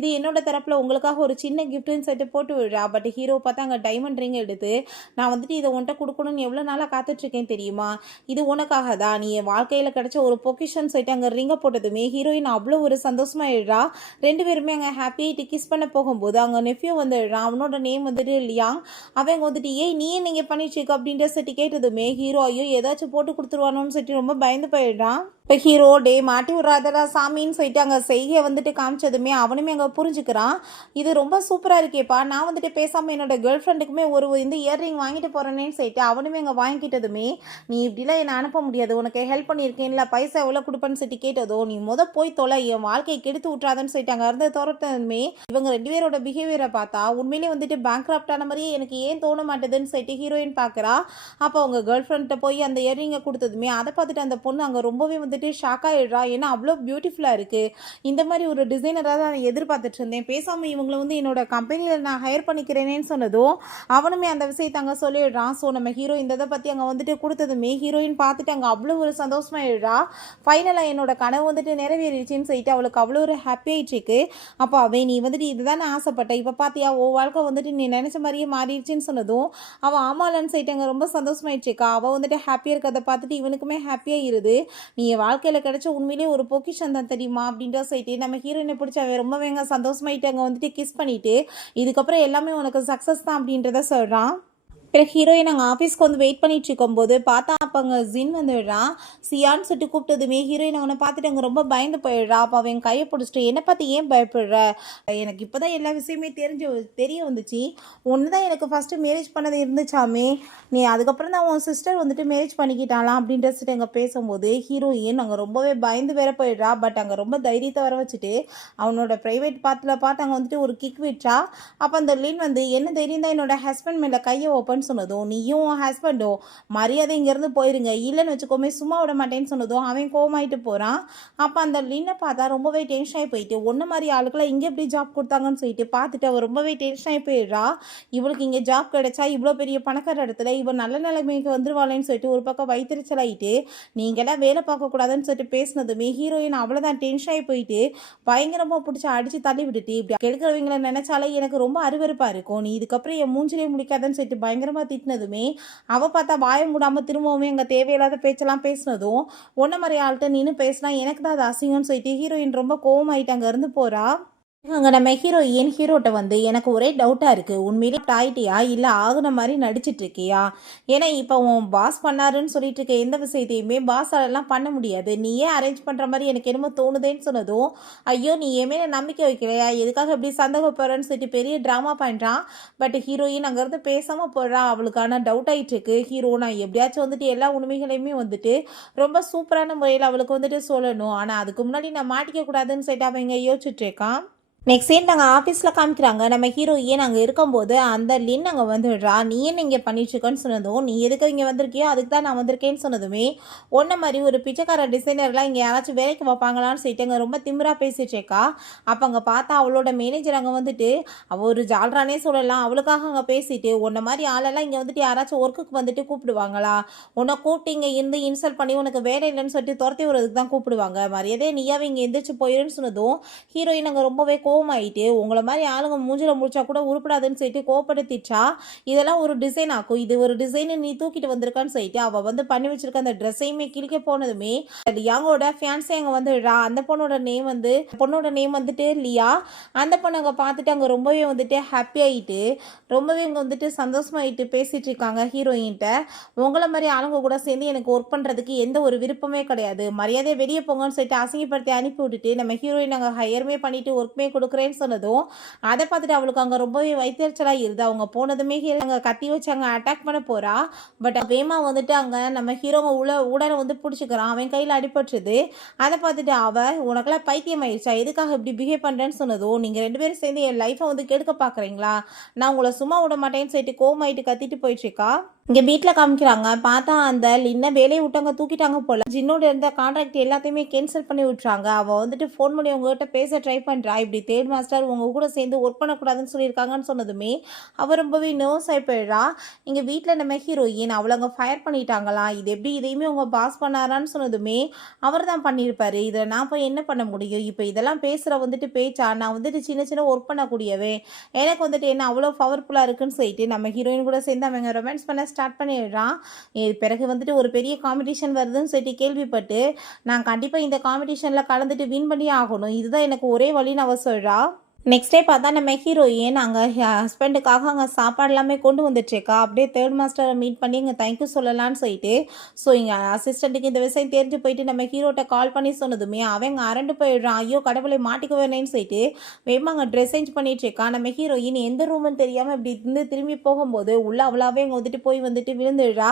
இது என்னோட தரப்பில் உங்களுக்காக ஒரு சின்ன கிஃப்ட்டுன்னு சொல்லிட்டு போட்டு விடுறா. பட் ஹீரோ பார்த்தா அங்கே டைமண்ட் ரிங் எடுத்து, நான் வந்துட்டு இதை உன்ட்ட கொடுக்கணும்னு எவ்வளோ நாளாக காத்துட்ருக்கேன் தெரியுமா, இது உனக்காக தான், நீ என் வாழ்க்கையில் கிடைச்ச ஒரு பொக்கிஷன் சொல்லிட்டு அங்கே ரிங்கை போட்டதுமே ஹீரோயின் அவ்வளோ ஒரு சந்தோஷமாயிடுறா. 2 பேருமே அங்கே ஹாப்பியாகிட்டு கிஸ் பண்ண போகும்போது அங்கே நெஃப்யூ வந்துடுறான். அவனோட நேம் வந்துட்டு லியாங். அவங்க வந்துட்டு ஏய் நீ நீங்கள் பண்ணிட்டுருக்க அப்படின்ற சொல்லிட்டு கேட்டதுமே ஹீரோ ஐயோ ஏதாச்சும் போட்டு கொடுத்துருவானோன்னு சொல்லிட்டு ரொம்ப பயந்து போயிடுறான். இப்போ ஹீரோ டே மாட்டி விட்றாதடா சாமின்னு சொல்லிட்டு அங்கே செய்கையை வந்துட்டு காமிச்சதுமே அவனுமே அங்கே புரிஞ்சுக்கிறான், இது ரொம்ப சூப்பராக இருக்கேப்பா, நான் வந்துட்டு பேசாமல் என்னோட கேர்ள் ஃப்ரெண்டுக்குமே ஒரு இந்த இயர்ரிங் வாங்கிட்டு போகிறேன்னு சொல்லிட்டு அவனுமே அங்கே வாங்கிக்கிட்டதுமே நீ இப்படிலாம் என்னை அனுப்ப முடியாது, உனக்கு ஹெல்ப் பண்ணியிருக்கேன்ல, பைசா எவ்வளோ கொடுப்பேன்னு சொல்லிட்டு கேட்டதோ நீ போய் தொலை, என் வாழ்க்கையை கெடுத்து விட்றாதன்னு சொல்லிட்டு அங்கே இருந்து துரத்ததுமே இவங்க 2 பேரோட பிஹேவியரை பார்த்தா உண்மையிலே வந்துட்டு பேங்க்ராப்டான மாதிரியே எனக்கு ஏன் தோண மாட்டேதுன்னு சொல்லிட்டு ஹீரோயின் பார்க்குறா. அப்போ அவங்க கேர்ள் ஃப்ரெண்ட்டை போய் அந்த இயர்ரிங்கை கொடுத்ததுமே அதை பார்த்துட்டு அந்த பொண்ணு அங்கே ரொம்பவே வந்துட்டு ஷாக் ஆகிடுறா. ஏன்னா அவ்வளோ பியூட்டிஃபுல்லாக இருக்குது, இந்த மாதிரி ஒரு டிசைனராக தான் நான் எதிர்பார்த்துட்டு இருந்தேன், பேசாமல் இவங்களை வந்து என்னோட கம்பெனியில் நான் ஹையர் பண்ணிக்கிறேனேன்னு சொன்னதும் அவனுமே அந்த விஷயத்தை அங்கே சொல்லிடுறான். ஸோ நம்ம ஹீரோ இந்த இதை பற்றி அங்கே வந்துட்டு கொடுத்ததுமே ஹீரோயின் பார்த்துட்டு அங்கே அவ்வளோ ஒரு சந்தோஷமாயிடுறா. ஃபைனலாக என்னோட கனவு வந்துட்டு நிறைவேறிடுச்சின்னு சொல்லிட்டு அவளுக்கு அவ்வளோ ஒரு ஹாப்பி ஆகிட்டுருக்கு. அப்போ அவன் நீ வந்துட்டு இதுதானே ஆசைப்பட்ட, இப்போ பார்த்தியா ஓ வாழ்க்கை வந்துட்டு நீ நினச்ச மாதிரியே மாறிடுச்சின்னு சொன்னதும் அவள் ஆமாலன்னு சொல்லிட்டு அங்கே ரொம்ப சந்தோஷமாயிடுச்சுக்கா. அவள் வந்துட்டு ஹாப்பியாக இருக்கிறத பார்த்துட்டு இவனுக்குமே ஹாப்பியாக இருது. நீ வாழ்க்கையில் கிடைச்ச உண்மையிலே ஒரு பொக்கிஷன் தான் தெரியுமா அப்படின்ற சொல்லிட்டு நம்ம ஹீரோயினை பிடிச்ச அவன் ரொம்பவே சந்தோஷமாயிட்டு அங்கே வந்துட்டு கிஸ் பண்ணிவிட்டு இதுக்கப்புறம் எல்லாமே உனக்கு சக்ஸஸ் தான் அப்படின்றத சொல்கிறான். பிறகு ஹீரோயின் அங்கே ஆஃபீஸ்க்கு வந்து வெயிட் பண்ணிட்டு இருக்கும்போது பார்த்தா அப்போ அங்கே ஜின் வந்துடுறான். சியான்னு சொல்லிட்டு கூப்பிட்டதுமே ஹீரோயின் அவனை பார்த்துட்டு அங்கே ரொம்ப பயந்து போயிடுறா. அப்போ அவன் கையை பிடிச்சிட்டு என்னை பார்த்து ஏன் பயப்படுற, எனக்கு இப்போ தான் எல்லா விஷயமே தெரிய வந்துச்சு, ஒன்று தான் எனக்கு ஃபஸ்ட்டு மேரேஜ் பண்ணது இருந்துச்சாமே, நீ அதுக்கப்புறம் தான் உன் சிஸ்டர் வந்துட்டு மேரேஜ் பண்ணிக்கிட்டாலாம் அப்படின்றச்சிட்டு அங்கே பேசும்போது ஹீரோயின் அங்கே ரொம்பவே பயந்து வேற போயிடுறா. பட் அங்கே ரொம்ப தைரியத்தை வர வச்சுட்டு அவனோட ப்ரைவேட் பார்த்து அங்கே வந்துட்டு ஒரு கிக் விட்டா. அப்போ அந்த லின் வந்து என்ன தைரியம் தான் என்னோட ஹஸ்பண்ட் மேலே கையை ஓப்பன் சொன்னதும் நீயும் ஹஸ்பண்டும் மரியாதை இங்கேருந்து போயிருங்க, இல்லைன்னு வச்சுக்கோமே சும்மா விட மாட்டேன்னு சொன்னதும் அவன் கோவமாயிட்டு போகிறான். அப்போ அந்த லின்னை பார்த்தா ரொம்பவே டென்ஷன் ஆகி போயிட்டு ஒன்று மாதிரி ஆளுக்கெல்லாம் இங்கே எப்படி ஜாப் கொடுத்தாங்கன்னு சொல்லிட்டு பார்த்துட்டு அவள் ரொம்பவே டென்ஷன் ஆகி போயிடுறா. இவளுக்கு இங்கே ஜாப் கிடைச்சா இவ்வளோ பெரிய பணக்கார இடத்துல இவள் நல்ல நிலைமைக்கு வந்துருவாளேன்னு சொல்லிட்டு ஒரு பக்கம் வைத்திருச்சலாயிட்டு நீங்களாம் வேலை பார்க்கக்கூடாதுன்னு சொல்லிட்டு பேசினதுமே ஹீரோயின் அவ்வளோதான் டென்ஷன் ஆகி போயிட்டு பயங்கரமாக பிடிச்சி அடித்து தள்ளி விட்டுட்டு இப்படி கெடுக்கிறவங்களை நினச்சாலே எனக்கு ரொம்ப அருவருப்பாக இருக்கும், நீ இதுக்கப்புறம் என் மூஞ்சிலே முடிக்காதன்னு சொல்லிட்டு பயங்கர பயங்கரமாக திட்டினதுமே அவள் பார்த்தா வாய மூடாமல் திரும்பவுமே அங்கே தேவையில்லாத பேச்செல்லாம் பேசினதும் ஒன்றை மாதிரி ஆள்கிட்ட நின்று பேசினா எனக்கு தான் அது அசிங்கம்னு சொல்லிட்டு ஹீரோயின் ரொம்ப கோவமாயிட்டு அங்கே இருந்து போகிறா. அங்கே நம்ம ஹீரோட்ட வந்து எனக்கு ஒரே டவுட்டாக இருக்குது, உண்மையிலே ஆயிட்டியா இல்லை ஆகுன மாதிரி நடிச்சிட்டு இருக்கியா? ஏன்னா இப்போ உன் பாஸ் பண்ணாருன்னு சொல்லிட்டு இருக்க எந்த விஷயத்தையுமே பாஸாலெல்லாம் பண்ண முடியாது, நீ ஏன் அரேஞ்ச் பண்ணுற மாதிரி எனக்கு என்னமோ தோணுதேன்னு சொன்னதும் ஐயோ நீ என் மேலே நம்பிக்கை வைக்கலையா, எதுக்காக இப்படி சந்தேகப்படுறேன்னு சொல்லிட்டு பெரிய ட்ராமா பண்ணுறான். பட் ஹீரோயின் அங்கேருந்து பேசாமல் போடுறா. அவளுக்கான டவுட் ஆகிட்டு இருக்கு. ஹீரோ நான் எப்படியாச்சும் வந்துட்டு எல்லா உண்மைகளையுமே வந்துட்டு ரொம்ப சூப்பரான முறையில் அவளுக்கு வந்துட்டு சொல்லணும், ஆனால் அதுக்கு முன்னாடி நான் மாட்டிக்க கூடாதுன்னு சொல்லிட்டு அவன் இங்கே யோசிச்சுட்டு இருக்கான். நெக்ஸ்ட் சீன் நாங்கள் ஆஃபீஸில் காமிக்கிறாங்க. நம்ம ஹீரோயின் அங்கே இருக்கும்போது அந்த லின் அங்கே வந்துடுறா. நீ என்ன இங்கே பண்ணிட்டுருக்கேன்னு சொன்னதும் நீ எதுக்கு இங்கே வந்திருக்கியோ அதுக்கு தான் நான் வந்திருக்கேன்னு சொன்னதுமே ஒன்றை மாதிரி ஒரு பிச்சைக்கார டிசைனர்லாம் இங்கே யாராச்சும் வேலைக்கு வைப்பாங்களான்னு சொல்லிட்டு அங்கே ரொம்ப திமிராக பேசிட்டுருக்கா. அப்போ அங்கே பார்த்தா அவளோட மேனேஜர் அங்கே வந்துட்டு அவள் ஒரு ஜால்ரானே சொல்லலாம், அவளுக்காக அங்கே பேசிட்டு உன்னை மாதிரி ஆளெல்லாம் இங்கே வந்துட்டு யாராச்சும் ஒர்க்குக்கு வந்துட்டு கூப்பிடுவாங்களா, உன்னை கூப்பிட்டு இங்கே இருந்து இன்சல்ட் பண்ணி உனக்கு வேலை இல்லைன்னு சொல்லிட்டு துரத்தி விடுறதுக்கு தான் கூப்பிடுவாங்க, மரியாதையே நீயாவே இங்கே எந்திரிச்சு போயிடுன்னு சொன்னதும் ஹீரோயின் அங்கே ரொம்பவே கோவமாயிட்டு உங்களை மாதிரி ஆளுங்க மூஞ்சில முடிச்சா கூட உருப்படாதுன்னு சொல்லிட்டு கோவப்படுத்திச்சா. இதெல்லாம் ஒரு டிசைன் ஆக்கும், இது ஒரு டிசைனை நீ தூக்கிட்டு வந்திருக்கான்னு சொல்லிட்டு அவள் வந்து பண்ணி வச்சிருக்க அந்த ட்ரெஸ்ஸையுமே கிழிக்க போனதுமே லியாங்கோட ஃபியான்ஸே அங்கே வந்துடுறா. அந்த பொண்ணோட நேம் வந்துட்டு லியா. அந்த பொண்ணு அங்கே பார்த்துட்டு அங்கே ரொம்பவே வந்துட்டு ஹாப்பி ஆகிட்டு ரொம்பவே இங்கே வந்துட்டு சந்தோஷமாயிட்டு பேசிட்டு இருக்காங்க ஹீரோயின்ட்ட. உங்களை மாதிரி ஆளுங்க கூட சேர்ந்து எனக்கு ஒர்க் பண்ணுறதுக்கு எந்த ஒரு விருப்பமே கிடையாது, மரியாதையை வெளியே போங்கன்னு சொல்லிட்டு அசிங்கப்படுத்தி அனுப்பி விட்டுட்டு நம்ம ஹீரோயின் அங்கே ஹையருமே பண்ணிட்டு ஒர்க்குமே கொடுக்குறேன்னு சொன்னதும் அதை பார்த்துட்டு அவளுக்கு அங்கே ரொம்பவே வைத்தறிச்சலாக இருது. அவங்க போனதுமே அங்கே கத்தி வச்சு அங்கே அட்டாக் பண்ண போகிறா. பட் வேமா வந்துட்டு அங்கே நம்ம ஹீரோங்க உடலை வந்து பிடிச்சிக்கிறான். அவன் கையில் அடிபட்டுருது. அதை பார்த்துட்டு உனக்கெல்லாம் பைத்தியம் ஆயிடுச்சா, எதுக்காக இப்படி பிஹேவ் பண்ணுறேன்னு சொன்னதும் நீங்கள் 2 பேரும் சேர்ந்து என் லைஃப்பை வந்து கெடுக்க பார்க்குறீங்களா, நான் உங்களை சும்மா விட மாட்டேன்னு சொல்லிட்டு கோமாயிட்டு கத்திட்டு போயிட்டுருக்கா. இங்கே வீட்டில் காமிக்கிறாங்க. பார்த்தா அந்த லின்னை வேலையை விட்டவங்க தூக்கிட்டாங்க போல. ஜின்னோட இருந்த கான்ட்ராக்ட் எல்லாத்தையுமே கேன்சல் பண்ணி விட்றாங்க. அவள் வந்துட்டு ஃபோன் பண்ணி உங்ககிட்ட பேச ட்ரை பண்ணுறா. இப்படி தேர்ட் மாஸ்டர் உங்க கூட சேர்ந்து ஒர்க் பண்ணக்கூடாதுன்னு சொல்லியிருக்காங்கன்னு சொன்னதுமே அவள் ரொம்பவே நர்வஸ் ஆகி போயிடுறா. இங்கே வீட்டில் நம்ம ஹீரோயின் அவளை அங்கே ஃபயர் பண்ணிட்டாங்களா, இது எப்படி இதையுமே உங்கள் பாஸ் பண்ணாரான்னு சொன்னதுமே அவர் தான் பண்ணியிருப்பாரு, இதில் நான் போய் என்ன பண்ண முடியும், இப்போ இதெல்லாம் பேசுகிற வந்துட்டு பேச்சா, நான் வந்துட்டு சின்ன சின்ன ஒர்க் பண்ணக்கூடியவே எனக்கு வந்துட்டு என்ன அவ்வளோ பவர்ஃபுல்லாக இருக்குன்னு சொல்லிட்டு நம்ம ஹீரோயின் கூட சேர்ந்து அவங்க ரொமான்ஸ் பண்ண ஸ்டார்ட் பண்ணிடுறான். பிறகு வந்துட்டு ஒரு பெரிய காம்படிஷன் வருதுன்னு சொல்லிட்டு கேள்விப்பட்டு நான் கண்டிப்பாக இந்த காம்படிஷனில் கலந்துட்டு வின் பண்ணி ஆகணும், இதுதான் எனக்கு ஒரே வழின்னு அவ சொல்கிறா. நெக்ஸ்ட் டே பார்த்தா நம்ம ஹீரோயின் அங்கே ஹஸ்பண்டுக்காக அங்கே சாப்பாடு எல்லாமே கொண்டு வந்துட்டுருக்கா. அப்படியே தேர்ட் மாஸ்டரை மீட் பண்ணி இங்கே தேங்க்யூ சொல்லலான்னு சொல்லிட்டு இங்கே அசிஸ்டண்ட்டுக்கு இந்த விஷயம் தெரிஞ்சு போயிட்டு நம்ம ஹீரோட்ட கால் பண்ணி சொன்னதுமே அவங்க அரண்டு போயிடுறான். ஐயோ கடவுளை மாட்டிக்க வேணேன்னு சொல்லிட்டு வேமா அங்கே ட்ரெஸ் சேஞ்ச் பண்ணிட்டுருக்கா. நம்ம ஹீரோயின் எந்த ரூம்னு தெரியாமல் இப்படி இருந்து திரும்பி போகும்போது உள்ள அவளாவே அங்கே வந்துட்டு போய் வந்துட்டு விழுந்துடுறா.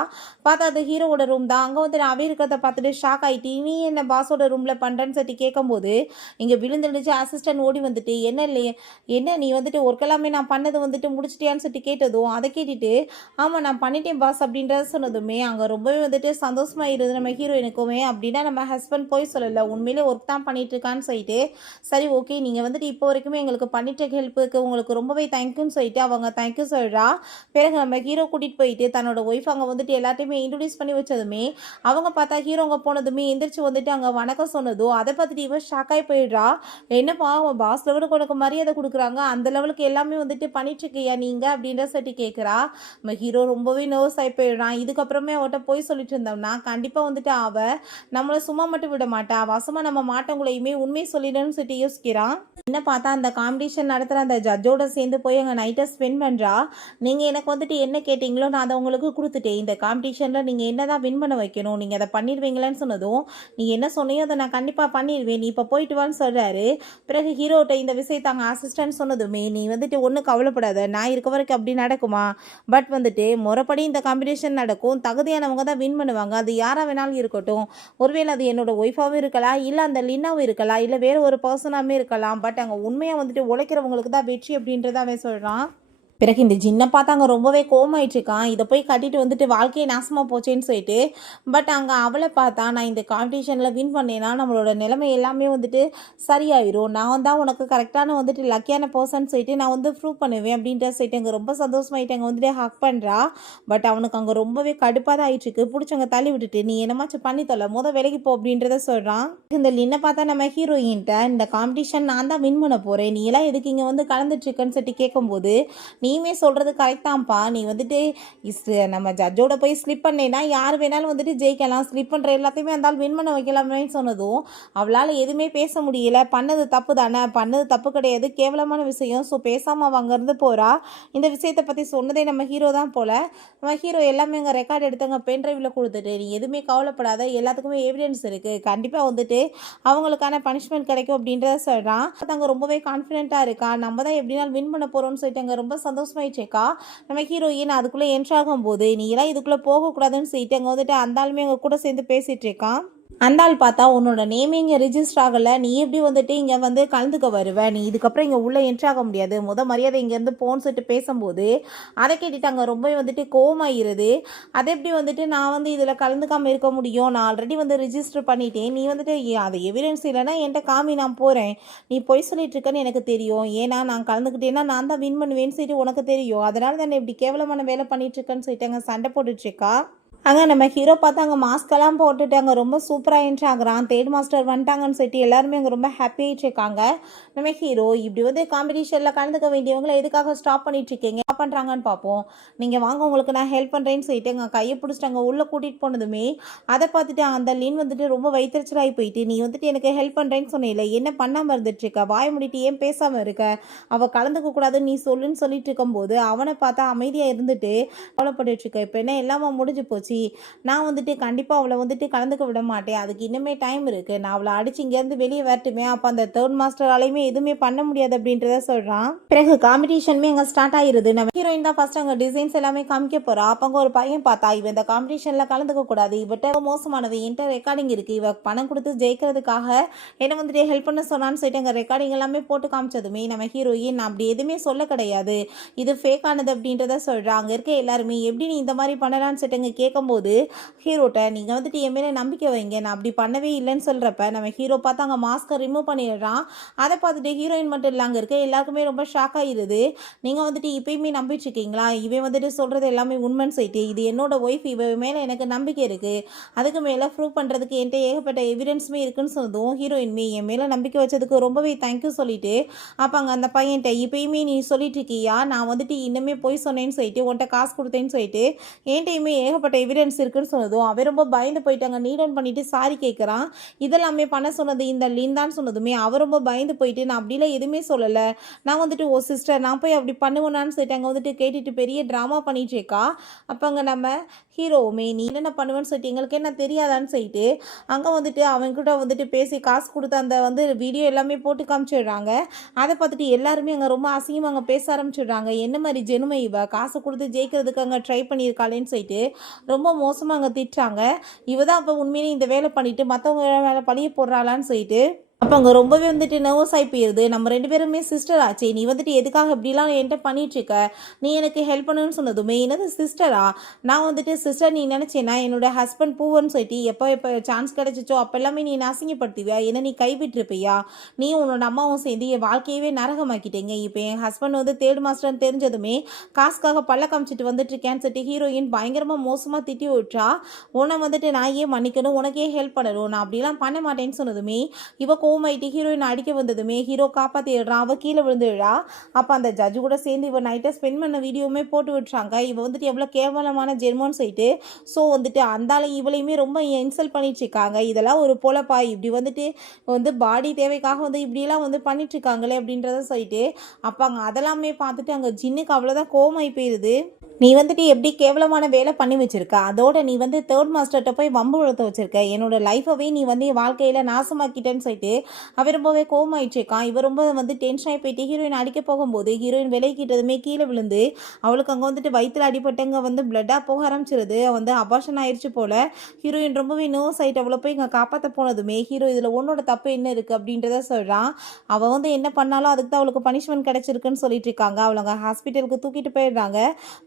பார்த்தா அது ஹீரோவோட ரூம் தான். அங்கே வந்துட்டு அவ இருக்கிறத பார்த்துட்டு ஷாக் ஆகிட்டு நீ என்ன பாஸோட ரூமில் பண்ணுறேன்னு சொல்லிட்டு கேட்கும்போது இங்கே விழுந்துடுச்சு. அசிஸ்டன்ட் ஓடி வந்துட்டு என்ன நீ வந்துட்டு ஒர்க் எல்லாமே நான் பண்ணது வந்துட்டு முடிச்சிட்டியான்னு சொல்லிட்டு கேட்டதும் அதை கேட்டுட்டு ஆமாம் நான் பண்ணிட்டேன் பாஸ் அப்படின்றத சொன்னதுமே அங்கே ரொம்பவே வந்துட்டு சந்தோஷமாக இருது நம்ம ஹீரோயினுக்குமே. அப்படின்னா நம்ம ஹஸ்பண்ட் போய் சொல்லலை, உண்மையிலே ஒர்க் தான் பண்ணிட்டு இருக்கான்னு சொல்லிட்டு சரி ஓகே நீங்கள் வந்துட்டு இப்போ வரைக்குமே எங்களுக்கு பண்ணிட்ட ஹெல்ப்புக்கு உங்களுக்கு ரொம்பவே தேங்க்யூன்னு சொல்லிட்டு அவங்க தேங்க்யூ சொல்கிறா. பிறகு நம்ம ஹீரோ கூட்டிகிட்டு போயிட்டு தன்னோட ஒய்ஃப் அங்கே வந்துட்டு எல்லாத்தையுமே இன்ட்ரடியூஸ் பண்ணி வச்சதுமே அவங்க பார்த்தா ஹீரோ அங்கே போனதுமே எந்திரிச்சு வந்துட்டு அங்கே வணக்கம் சொன்னதும் அதை பார்த்துட்டு இவன் ஷாக்காகி போயிடுறா. என்னப்பா அவன் பாஸ் லெவலுக்கு உனக்கு மரியாதை கொடுக்குறாங்க, அந்த லெவலுக்கு எல்லாமே வந்துட்டு பண்ணிட்டு இருக்கியா நீங்க அப்படின்ற சொல்லி கேட்குறா. நம்ம ஹீரோ ரொம்பவே நர்வஸ் ஆகி போயிடுறான். இதுக்கப்புறமே அவட்ட போய் சொல்லிட்டு இருந்தோம்னா கண்டிப்பாக வந்துட்டு நம்மளை சும்மா மட்டும் விட மாட்டா, வசமாக நம்ம மாட்டவங்களையுமே உண்மை சொல்லிடணும்னு சொல்லிட்டு யோசிக்கிறான். என்ன பார்த்தா அந்த காம்படிஷன் நடத்துகிற அந்த ஜட்ஜோட சேர்ந்து போய் அங்கே நைட்டை ஸ்பெண்ட் பண்ணுறா. நீங்கள் எனக்கு வந்துட்டு என்ன கேட்டிங்களோ நான் அதை உங்களுக்கு கொடுத்துட்டேன், இந்த காம்படிஷனில் நீங்கள் என்ன தான் வின் பண்ண வைக்கணும், நீங்கள் அதை பண்ணிடுவீங்களேன்னு சொன்னதும் நீ என்ன சொன்னியோ அதை நான் கண்டிப்பாக பண்ணிடுவேன், நீ இப்போ போயிட்டு வான்னு சொல்கிறாரு. பிறகு ஹீரோட்ட இந்த விஷயத்தை அங்கே அசிஸ்டன்ட் சொன்னதுமே நீ வந்துட்டு ஒன்றும் கவலைப்படாத, நான் இருக்க வரைக்கும் அப்படி நடக்குமா, பட் வந்துட்டு முறைப்படி இந்த காம்படிஷன் நடக்கும், தகுதியானவங்க தான் வின் பண்ணுவாங்க, அது யாராக வேணாலும் இருக்கட்டும், ஒருவேளை அது என்னோட ஒய்ஃபாகவும் இருக்கலாம், இல்லை அந்த லின்னாவும் இருக்கலாம், இல்லை வேறு ஒரு பர்சனாகவே இருக்கலாம், பட் அங்கே உண்மையாக வந்துட்டு உழைக்கிறவங்களுக்கு தான் வெற்றி அப்படின்றத அவன் சொல்கிறான். பிறகு இந்த ஜின்னை பார்த்து அங்கே ரொம்பவே கோமாயிட்ருக்கான். இதை போய் கட்டிட்டு வந்துட்டு வாழ்க்கையை நாசமாக போச்சேன்னு சொல்லிட்டு பட் அங்கே அவளை பார்த்தா நான் இந்த காம்படிஷனில் வின் பண்ணேன்னா நம்மளோட நிலைமை எல்லாமே வந்துட்டு சரியாயிரும், நான் தான் உனக்கு கரெக்டான வந்துட்டு லக்கியான பர்சன் சொல்லிட்டு நான் வந்து ப்ரூவ் பண்ணுவேன் அப்படின்ற சொல்லிட்டு அங்கே ரொம்ப சந்தோஷமாயிட்டு அங்கே வந்துட்டு ஹக் பண்ணுறா. பட் அவனுக்கு அங்கே ரொம்பவே கடுப்பாக தான் ஆயிட்டுருக்கு. பிடிச்சவங்க தள்ளி விட்டுட்டு நீ என்னமாச்சும் பண்ணி தொலை, விலைக்கு போ அப்படின்றத சொல்கிறான். இந்த லின்னை பார்த்தா நம்ம ஹீரோயின்ட்ட இந்த காம்படிஷன் நான் தான் வின் பண்ண போகிறேன், நீ எல்லாம் எதுக்கு இங்கே வந்து கலந்துட்டுருக்குன்னு சொல்லிட்டு கேட்கும்போது நீ நீயுமே சொல்கிறது கரெக்ட் தான்ப்பா. நீ வந்துட்டு நம்ம ஜட்ஜோட போய் ஸ்லிப் பண்ணேன்னா யார் வேணாலும் வந்துட்டு ஜெயிக்கலாம். ஸ்லிப் பண்ணுற எல்லாத்தையுமே அந்த ஆள் வின் பண்ண வைக்கலாமேன்னு சொன்னதும் அவளால் எதுவுமே பேச முடியல. பண்ணது தப்பு தானே, பண்ணது தப்பு கிடையாது, கேவலமான விஷயம். ஸோ பேசாமல் அவள் அங்கேருந்து போகிறா. இந்த விஷயத்தை பற்றி சொன்னதே நம்ம ஹீரோ தான் போல். நம்ம ஹீரோ எல்லாமே அங்கே ரெக்கார்ட் எடுத்து அங்கே பென் ட்ரைவில் கொடுத்துட்டு, நீ எதுவுமே கவலைப்படாத, எல்லாத்துக்குமே எவிடன்ஸ் இருக்குது, கண்டிப்பாக வந்துட்டு அவங்களுக்கான பனிஷ்மெண்ட் கிடைக்கும் அப்படின்றத சொல்கிறான். அங்கே ரொம்பவே கான்ஃபிடென்ட்டாக இருக்கா. நம்ம தான் எப்படினாலும் வின் பண்ண போகிறோம்னு சொல்லிட்டு அங்கே ரொம்ப சந்தோஷமாயிடுச்சேக்கா. நம்ம ஹீரோயின் அதுக்குள்ளே என்ட்ரு ஆகும்போது நீ எல்லாம் இதுக்குள்ளே போகக்கூடாதுன்னு சொல்லிட்டு அங்கே வந்துட்டு அந்த ஆளுமே அங்கே கூட சேர்ந்து பேசிகிட்டு இருக்கான். அந்த ஆள் பார்த்தா உன்னோட நேமே இங்கே ரிஜிஸ்டர் ஆகலை, நீ எப்படி வந்துட்டு இங்கே வந்து கலந்துக்க வருவ, நீ இதுக்கப்புறம் இங்கே உள்ளே என்ட்ரு ஆக முடியாது, மரியாதை இங்கேருந்து போன்னு சொல்லிட்டு பேசும்போது அதை கேட்டுட்டு அங்கே ரொம்ப வந்துட்டு கோவமாயிருது. அதை எப்படி வந்துட்டு நான் வந்து இதில் கலந்துக்காமல் இருக்க முடியும், நான் ஆல்ரெடி வந்து ரிஜிஸ்டர் பண்ணிட்டேன், நீ வந்துட்டு அது எவிடன்ஸ் இல்லைன்னா என்கிட்ட காமி, நான் போகிறேன், நீ பொய் சொல்லிட்டு இருக்கன்னு எனக்கு தெரியும், ஏன்னா நான் கலந்துக்கிட்டேன்னா நான் தான் வின் பண்ணுவேன்னு சொல்லிட்டு உனக்கு தெரியும், அதனால தானே இப்படி கேவலமான வேலை பண்ணிட்டு இருக்கேன்னு சொல்லிட்டு அங்கே சண்டை போட்டுட்ருக்கா. அங்கே நம்ம ஹீரோ பார்த்து அங்கே மாஸ்கெல்லாம் போட்டுட்டு அங்கே ரொம்ப சூப்பராக என்ட்ரு ஆகுறான். தேர்ட் மாஸ்டர் வந்துட்டாங்கன்னு சொல்லிட்டு எல்லாருமே அங்கே ரொம்ப ஹாப்பியாகிட்டு இருக்காங்க. நம்ம ஹீரோ இப்படி வந்து காம்படிஷனில் கலந்துக்க வேண்டியவங்களை எதுக்காக ஸ்டாப் பண்ணிட்டு இருக்கீங்க, என்ன பண்ணுறாங்கன்னு பார்ப்போம், நீங்கள் வாங்க உங்களுக்கு நான் ஹெல்ப் பண்ணுறேன்னு சொல்லிட்டு அங்கே கையை பிடிச்சிட்டு அங்கே உள்ளே கூட்டிகிட்டு போனதுமே அதை பார்த்துட்டு அந்த லீன் வந்துட்டு ரொம்ப வைத்தறிச்சலாகி போயிட்டு, நீ வந்துட்டு எனக்கு ஹெல்ப் பண்ணுறேன்னு சொன்னீங்களே, என்ன பண்ணாமல் இருந்துட்டுருக்க, வாய முடிட்டு ஏன் பேசாமல் இருக்க, அவள் கலந்துக்க கூடாதுன்னு நீ சொல்லுன்னு சொல்லிட்டு இருக்கும்போது அவனை பார்த்தா அமைதியாக இருந்துட்டு கவலைப்பட்டு இருக்க, இப்போ என்ன எல்லாமே முடிஞ்சு போச்சு, நான் வந்துட்டு கண்டிப்பாக அவளை வந்துட்டு கலந்துக்க விட மாட்டேன், அதுக்கு இன்னுமே டைம் இருக்குது, நான் அவளை அடிச்சு இங்கேருந்து வெளியே வரட்டுமே, அப்போ அந்த தேர்ட் மாஸ்டராலையுமே எதுவுமே பண்ண முடியாது அப்படின்றத சொல்கிறான். பிறகு காம்படிஷனுமே அங்கே ஸ்டார்ட் ஆகிருது. நம்ம ஹீரோயின் தான் ஃபர்ஸ்ட் அங்கே டிசைன்ஸ் எல்லாமே காமிக்க போகிறா. அப்போ அங்கே ஒரு பையன் பார்த்தா இவன் இந்த காம்படிஷனில் கலந்துக்க கூடாது, இவட்ட மோசமானது, என்கிட்ட ரெக்கார்டிங் இருக்குது, இவ பணம் கொடுத்து ஜெயிக்கிறதுக்காக என்ன வந்துட்டு ஹெல்ப் பண்ண சொன்னான்னு சொல்லிட்டு அங்கே ரெக்கார்டிங் எல்லாமே போட்டு காமிச்சதுமே நம்ம ஹீரோயின் நான் அப்படி எதுவுமே சொல்ல கிடையாது, இது ஃபேக் ஆனது அப்படின்றத சொல்கிறான். அங்கே இருக்க எல்லாருமே எப்படி நீ இந்த மாதிரி பண்ணலான்னு சொல்லிட்டு அங்கே கேட்கும்போது ஹீரோட்ட நீங்கள் வந்துட்டு என் மேலே நம்பிக்கை வைங்க, நான் அப்படி பண்ணவே இல்லைன்னு சொல்கிறப்ப நம்ம ஹீரோ பார்த்து அங்கே மாஸ்கை ரிமூவ் பண்ணிடுறான். அதை பார்த்துட்டு ஹீரோயின் மட்டும் இல்லை அங்கே இருக்க எல்லாருக்குமே ரொம்ப ஷாக் ஆகிடுது. நீங்கள் வந்துட்டு இப்பயுமே நம்பிட்டு இருக்கீங்களா, இவன் வந்துட்டு சொல்கிறது எல்லாமே உண்மைன்னு சொல்லிட்டு, இது என்னோட ஒய்ஃப், இவ மேலே எனக்கு நம்பிக்கை இருக்குது, அதுக்கு மேலே ப்ரூவ் பண்ணுறதுக்கு என்கிட்ட ஏகப்பட்ட எவிடன்ஸுமே இருக்குன்னு சொன்னதும் ஹீரோயின்மே என் மேலே நம்பிக்கை வச்சதுக்கு ரொம்பவே தேங்க்யூ சொல்லிட்டு அப்போ அங்கே அந்த பையன்ட்ட இப்பயுமே நீ சொல்லிட்டு இருக்கியா, நான் வந்துட்டு இன்னுமே போய் சொன்னேன்னு சொல்லிட்டு உன்ட்ட காசு கொடுத்தேன்னு சொல்லிட்டு என்கிட்டயுமே ஏகப்பட்ட எவிடன்ஸ் இருக்குன்னு சொன்னதும் அவன் ரொம்ப பயந்து போயிட்டாங்க. நீ டவுன் பண்ணிட்டு சாரி கேட்குறான். இதெல்லாமே பண்ண சொன்னது இந்த லீன் தான் சொன்னதுமே அவர் ரொம்ப பயந்து போயிட்டு நான் அப்படிலாம் எதுவுமே சொல்லலை, நான் வந்துட்டு ஓ சிஸ்டர் நான் போய் அப்படி பண்ணுவேனான்னு சொல்லிட்டு அங்கே வந்துட்டு கேட்டுட்டு பெரிய ட்ராமா பண்ணிட்டு இருக்கா. அப்போ அங்கே நம்ம ஹீரோவுமே நீ என்னென்ன பண்ணுவேன்னு சொல்லிட்டு எங்களுக்கு என்ன தெரியாதான்னு சொல்லிட்டு அங்கே வந்துட்டு அவங்ககிட்ட வந்துட்டு பேசி காசு கொடுத்து அந்த வந்து வீடியோ எல்லாமே போட்டு காமிச்சிடுறாங்க. அதை பார்த்துட்டு எல்லாருமே அங்கே ரொம்ப அசிங்கமாக அங்கே பேச ஆரம்பிச்சிடுறாங்க. என்ன மாதிரி ஜெனுமை இவ காசு கொடுத்து ஜெயிக்கிறதுக்கு அங்கே ட்ரை பண்ணியிருக்காளேன்னு சொல்லிட்டு ரொம்ப மோசமாக அங்கே திட்டுறாங்க. இவ தான் அப்போ உண்மையிலே இந்த வேலை பண்ணிட்டு மற்றவங்க மேலே பழிய போடுறாளான்னு சொல்லிட்டு அப்போ அங்கே ரொம்பவே வந்துட்டு நர்வஸ் ஆகி போயிடுது. நம்ம ரெண்டு பேருமே சிஸ்டர் ஆச்சு, நீ வந்துட்டு எதுக்காக இப்படிலாம் என்கிட்ட பண்ணிட்டுருக்க, நீ எனக்கு ஹெல்ப் பண்ணுன்னு சொன்னதுமே என்னது சிஸ்டரா, நான் வந்துட்டு சிஸ்டர் நீ நினச்சேன்னா என்னோட ஹஸ்பண்ட் பூவன்னு சொல்லிட்டு எப்போ சான்ஸ் கிடச்சிச்சோ அப்போ எல்லாமே நீ அசிங்கப்படுத்துவியா, என்ன நீ கைவிட்டுருப்பியா, நீ உன்னோட அம்மாவும் சேர்ந்து என் வாழ்க்கையவே நரகமாக்கிட்டீங்க, இப்போ என் ஹஸ்பண்ட் வந்து தேர்ட் மாஸ்டர்னு தெரிஞ்சதுமே காசுக்காக பல்ல காமிச்சிட்டு வந்துட்டு இருக்கேன்னு சொல்லிட்டு ஹீரோயின் பயங்கரமாக மோசமாக திட்டி விட்டுறா. உன்னை வந்துட்டு நான் ஏன் மன்னிக்கணும், உனக்கே ஹெல்ப் பண்ணணும், நான் அப்படிலாம் பண்ண மாட்டேன்னு சொன்னதுமே இவ கோமாயிட்டு ஹீரோயின் அடிக்க வந்ததுமே ஹீரோ காப்பாற்றிடுறான். அவள் கீழே விழுந்துடுறா. அப்போ அந்த ஜட்ஜு கூட சேர்ந்து இவன் நைட்டை ஸ்பெண்ட் பண்ண வீடியோவுமே போட்டு விட்டுறாங்க. இவ வந்துட்டு எவ்வளோ கேவலமான ஜென்மோன்னு சொல்லிட்டு ஸோ வந்துட்டு அந்தால இவளையுமே ரொம்ப இன்சல்ட் பண்ணிட்டு இருக்காங்க. இதெல்லாம் ஒரு பொழப்பா, இப்படி வந்துட்டு வந்து பாடி தேவைக்காக வந்து இப்படிலாம் வந்து பண்ணிட்டு இருக்காங்களே அப்படின்றத சொல்லிட்டு அப்போ அங்கே அதெல்லாமே பார்த்துட்டு அங்கே ஜின்னுக்கு அவ்வளோதான் கோமாயி போயிடுது. நீ வந்துட்டு எப்படி கேவலமான வேலை பண்ணி வச்சுருக்க, அதோட நீ வந்து தேர்ட் மாஸ்டர்கிட்ட போய் வம்பு வளர்த்து வச்சுருக்க, என்னோட லைஃபவே நீ வந்து என் வாழ்க்கையில் நாசமாக்கிட்டேன்னு சொல்லிட்டு அவன் ரொம்பவே கோவமாயிட்டுருக்கான். இவர் ரொம்ப வந்து டென்ஷன் ஆகி போயிட்டு ஹீரோயின் அடிக்க போகும்போது ஹீரோயின் விலைக்கிட்டதுமே கீழே விழுந்து அவளுக்கு அங்கே வந்துட்டு வயிற்றில் அடிபட்டங்க வந்து பிளட்டாக போக ஆரம்பிச்சிருது. வந்து அபார்ஷன் ஆயிடுச்சு போல். ஹீரோயின் ரொம்பவே நர்வஸ் ஆகிட்டு அவளை போய் இங்கே காப்பாற்ற போனதுமே ஹீரோ இதில் உன்னோட தப்பு என்ன இருக்குது அப்படின்றத சொல்கிறான். அவள் வந்து என்ன பண்ணாலும் அதுக்கு தான் அவளுக்கு பனிஷ்மெண்ட் கிடச்சிருக்குன்னு சொல்லிட்டு இருக்காங்க. அவளை அங்கே ஹாஸ்பிட்டலுக்கு தூக்கிட்டு போயிடுறாங்க.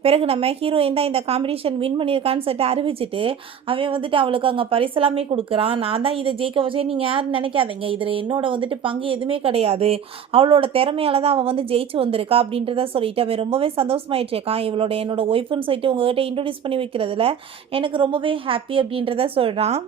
பிறகு நம்ம ஹீரோயின் தான் இந்த காம்படிஷன் வின் பண்ணியிருக்கான்னு சொல்லிட்டு அறிவிச்சிட்டு அவன் வந்துட்டு அவளுக்கு அங்கே பரிசெல்லாமே கொடுக்குறான். நான் தான் இதை ஜெயிக்க வச்சே, நீங்கள் யாரும் நினைக்காதீங்க, இதில் என்னோட வந்துட்டு பங்கு எதுவுமே கிடையாது, அவளோட திறமையால தான் அவன் வந்து ஜெயிச்சு வந்திருக்கா அப்படின்றத சொல்லிட்டு அவன் ரொம்பவே சந்தோஷமாயிட்டு இருக்கான். இவளோட என்னோட ஒய்ஃப்னு சொல்லிட்டு உங்ககிட்ட இன்ட்ரடியூஸ் பண்ணி வைக்கிறதுல எனக்கு ரொம்பவே ஹாப்பி அப்படின்றத சொல்கிறான்.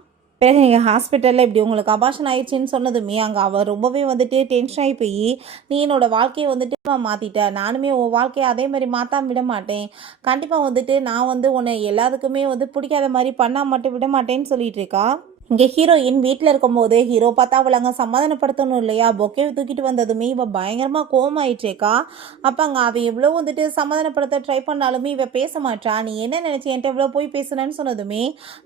பிறகு எங்கள் ஹாஸ்பிட்டலில் இப்படி உங்களுக்கு அபார்ஷன் ஆயிடுச்சுன்னு சொன்னதுமே அங்கே அவள் ரொம்பவே வந்துட்டு டென்ஷன் ஆகி போய், நீ என்னோட வாழ்க்கையை வந்துட்டு மாற்றிட்ட, நானுமே உன் வாழ்க்கையை அதே மாதிரி மாற்றாம விட மாட்டேன், கண்டிப்பாக வந்துட்டு நான் வந்து உன்னை எல்லாத்துக்குமே வந்து பிடிக்காத மாதிரி பண்ணால் மட்டும் விட மாட்டேன்னு சொல்லிட்டு இருக்கா. இங்கே ஹீரோயின் வீட்டில் இருக்கும்போது ஹீரோ பார்த்தா அவளை அங்கே சமாதானப்படுத்தணும் இல்லையா, பொக்கேவை தூக்கிட்டு வந்ததுமே இவ பயங்கரமாக கோவமாயிட்டேக்கா. அப்போ அங்கே அவள் எவ்வளோ வந்துட்டு சமாதானப்படுத்த ட்ரை பண்ணாலுமே இவ பேச மாட்டா. நீ என்ன நினச்சி என்கிட்ட எவ்வளோ போய் பேசுனேன்னு சொன்னதுமே,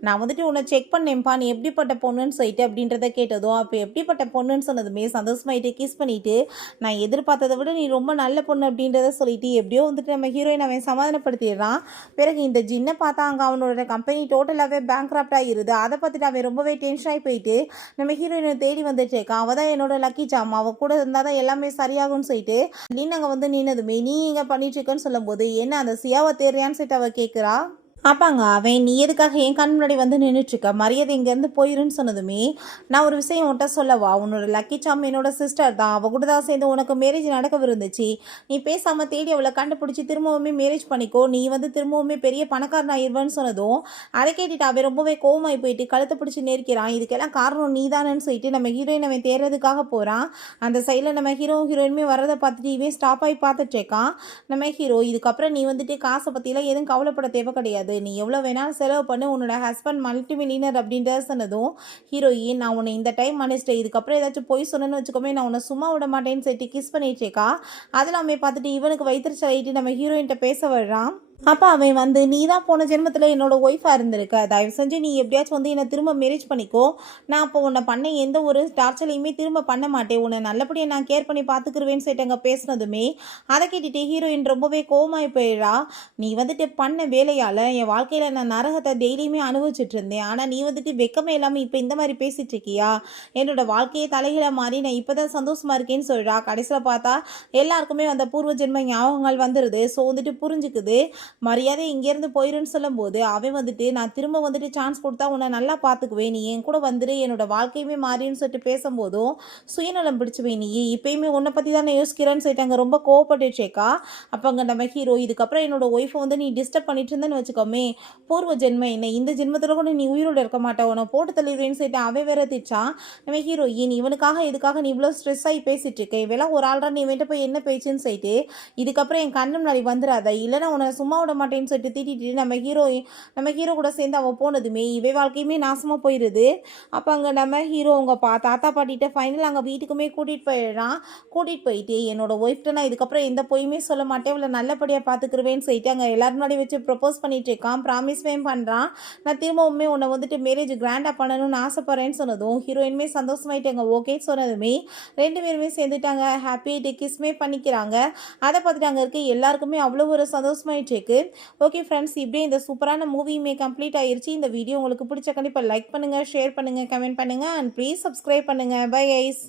நான் வந்துட்டு உன்னை செக் பண்ணேன்ப்பா, நீ எப்படிப்பட்ட பொண்ணுன்னு சொல்லிட்டு அப்படின்றத கேட்டதும், அப்போ எப்படிப்பட்ட பொண்ணுன்னு சொன்னதுமே சந்தோஷமாயிட்டு கிஸ் பண்ணிட்டு, நான் எதிர்பார்த்ததை விட நீ ரொம்ப நல்ல பொண்ணு அப்படின்றத சொல்லிட்டு எப்படியோ வந்துட்டு நம்ம ஹீரோயின் அவன் சமாதானப்படுத்திடுறான். பிறகு இந்த ஜின்னை பார்த்தா அங்கே அவனோட கம்பெனி டோட்டலாகவே பேங்க்ராப்ட் ஆகிருது. அதை பார்த்துட்டு அவன் ரொம்பவே டென்ஷன் ஆகி போயிட்டு நம்ம ஹீரோயினை தேடி வந்துட்டேக்கா. அவள் தான் என்னோட லக்கி ஜாம், அவள் கூட இருந்தால் தான் எல்லாமே சரியாகும்னு சொல்லிட்டு நீ அங்கே வந்து நின்னதுமே நீ இங்கே பண்ணிட்டு இருக்கேன்னு சொல்லும்போது, என்ன அந்த சியாவை தேடுறியான்னு சொல்லிட்டு அவள் கேட்குறா. ஆப்பாங்க அவன் நீ எதுக்காக என் கண் முன்னாடி வந்து நின்றுட்டுருக்க, மரியாதை இங்கேருந்து போயிருன்னு சொன்னதுமே, நான் ஒரு விஷயம் உன்கிட்ட சொல்லவா, உன்னோட லக்கி சாம் என்னோட சிஸ்டர் தான், அவள் கூட தான் சேர்ந்து உனக்கு மேரேஜ் நடக்கவிருந்துச்சு, நீ பேசாமல் தேடி அவளை கண்டுபிடிச்சி திரும்பவுமே மேரேஜ் பண்ணிக்கோ, நீ வந்து திரும்பவுமே பெரிய பணக்காரன் ஆயிடுவேன்னு சொன்னதும், அதை கேட்டுட்டு அவன் ரொம்பவே கோவமாகி போயிட்டு கழுத்தை பிடிச்சி நேர்க்கிறான். இதுக்கெல்லாம் காரணம் நீ தானேன்னு சொல்லிட்டு நம்ம ஹீரோயின் அவன் தேடுறதுக்காக போகிறான். அந்த சைடில் நம்ம ஹீரோயினுமே வரதை பார்த்துட்டு இவன் ஸ்டாப் ஆகி பார்த்துட்டு இருக்கான். நம்ம ஹீரோ, இதுக்கப்புறம் நீ வந்துட்டு காசை பற்றிலாம் எதுவும் கவலைப்பட தேவை கிடையாது, நீ எவ்வளோ வேணாலும் செலவு பண்ணு, உன்னோட ஹஸ்பண்ட் மல்டி மில்லியனர் அப்படின்றத சொன்னதும் ஹீரோயின், நான் உன்னை இந்த டைம் மன்னிச்சிட்டேன், இதுக்கப்புறம் ஏதாச்சும் போய் சொன்னேன்னு வச்சுக்கோமே நான் உன்னை சும்மா விட மாட்டேன்னு சொல்லிட்டு கிஸ் பண்ணிட்டேக்கா. அதெல்லாமே பார்த்துட்டு இவனுக்கு வயிற்றுச்சல் ஆகிட்டு நம்ம ஹீரோயின்கிட்ட பேச வர்றான். அப்போ அவன் வந்து, நீ தான் போன ஜென்மத்தில் என்னோட ஒய்ஃபாக இருந்திருக்க, தயவு செஞ்சு நீ எப்படியாச்சும் வந்து என்னை திரும்ப மேரேஜ் பண்ணிக்கோ, நான் அப்போ உன்னை பண்ண எந்த ஒரு டார்ச்சரையுமே திரும்ப பண்ண மாட்டேன், உன்னை நல்லபடியாக நான் கேர் பண்ணி பார்த்துக்குருவேன்னு சொல்லிட்டு அங்கே பேசினதுமே அதை கேட்டுட்டு ஹீரோயின் ரொம்பவே கோவமாகி போயிடுறா. நீ வந்துட்டு பண்ண வேலையால் என் வாழ்க்கையில் நான் நரகத்தை டெய்லியுமே அனுபவிச்சுட்டு இருந்தேன், ஆனால் நீ வந்துட்டு வெக்கமே இல்லாமல் இப்போ இந்த மாதிரி பேசிகிட்டு இருக்கியா, என்னோட வாழ்க்கையை தலைகீழ மாறி நான் இப்போ தான் சந்தோஷமாக இருக்கேன்னு சொல்கிறா. கடைசியில் பார்த்தா எல்லாருக்குமே அந்த பூர்வ ஜென்ம ஞாபகங்கள் வந்துடுது. ஸோ வந்துட்டு புரிஞ்சுக்குது, மரியாதை இங்கேருந்து போயிருன்னு சொல்லும்போது அவன் வந்துட்டு, நான் திரும்ப வந்துட்டு சான்ஸ் கொடுத்தா உன்னை நல்லா பார்த்துக்குவேன், நீ என் கூட வந்துட்டு என்னோட வாழ்க்கையுமே மாறின்னு சொல்லிட்டு பேசும்போதும், சுயநலம் பிடிச்சுவேன், நீ இப்பயுமே உன்னை பற்றி தானே யோசிக்கிறேன்னு சொல்லிட்டு அங்கே ரொம்ப கோவப்பட்டுச்சேக்கா. அப்போ அங்கே நம்ம ஹீரோ, இதுக்கப்புறம் என்னோட ஒய்ஃபை வந்து நீ டிஸ்டர்ப் பண்ணிட்டு இருந்தேன்னு வச்சுக்கோமே, பூர்வ ஜென்மம் என்ன இந்த ஜென்மத்தில் கூட நீ உயிரோடு இருக்க மாட்டேன், உன்னை போட்டு தள்ளிடுவேன்னு சொல்லிட்டு அவன் வேற திச்சான். நம்ம ஹீரோயின், இவனுக்காக இதுக்காக நீ இவ்வளோ ஸ்ட்ரெஸ் ஆகி பேசிட்டு இருக்க, இவெல்லாம் ஒரு ஆள்ரா, நீ வேண்ட போய் என்ன பேச்சுன்னு சொல்லிட்டு இதுக்கப்புறம் என் கண்ணு முன்னாடி வந்துடாத, இல்லைன்னா உன்னை சும்மா விட மாட்டேன்னு சொல்லிட்டு திட்டிட்டு நம்ம ஹீரோ கூட சேர்ந்து அவள் போனதுமே இவை வாழ்க்கையுமே நாசமாக போயிடுது. அப்போ அங்கே நம்ம ஹீரோ அவங்க தாத்தா பாட்டிகிட்ட ஃபைனல் அங்கே வீட்டுக்குமே கூட்டிகிட்டு போயிடுறான். கூட்டிகிட்டு போயிட்டு என்னோட ஒய்ஃப்ட்ட நான் இதுக்கப்புறம் எந்த பொய்யுமே சொல்ல மாட்டேன், இவளை நல்லபடியாக பார்த்துக்குருவேன்னு சொல்லிட்டு அங்கே எல்லாரும் முன்னாடி வச்சு ப்ரப்போஸ் பண்ணிட்டு இருக்கான், ப்ராமிஸ்வேம் பண்ணுறான். நான் திரும்பவுமே உன்னை வந்துட்டு மேரேஜ் கிராண்டாக பண்ணணும்னு ஆசைப்பட்றேன்னு சொன்னதும் ஹீரோயினுமே சந்தோஷமாயிட்டு அங்கே ஓகே சொன்னதுமே ரெண்டு பேருமே சேர்ந்துட்டாங்க, ஹாப்பி கிஸ்மே பண்ணிக்கிறாங்க. அதை பார்த்துட்டு அங்கே இருக்க எல்லாருக்குமே அவ்வளோ ஒரு சந்தோஷமாயிட்டு இருக்கு. ஓகே ஃப்ரெண்ட்ஸ், இப்படியே இந்த சூப்பரான மூவியுமே கம்ப்ளீட் ஆயிருச்சு. இந்த வீடியோ உங்களுக்கு பிடிச்ச கண்டிப்பாக லைக் பண்ணுங்கள், ஷேர் பண்ணுங்கள், கமெண்ட் பண்ணுங்கள் அண்ட் ப்ளீஸ் சப்ஸ்கிரைப் பண்ணுங்கள். Bye guys.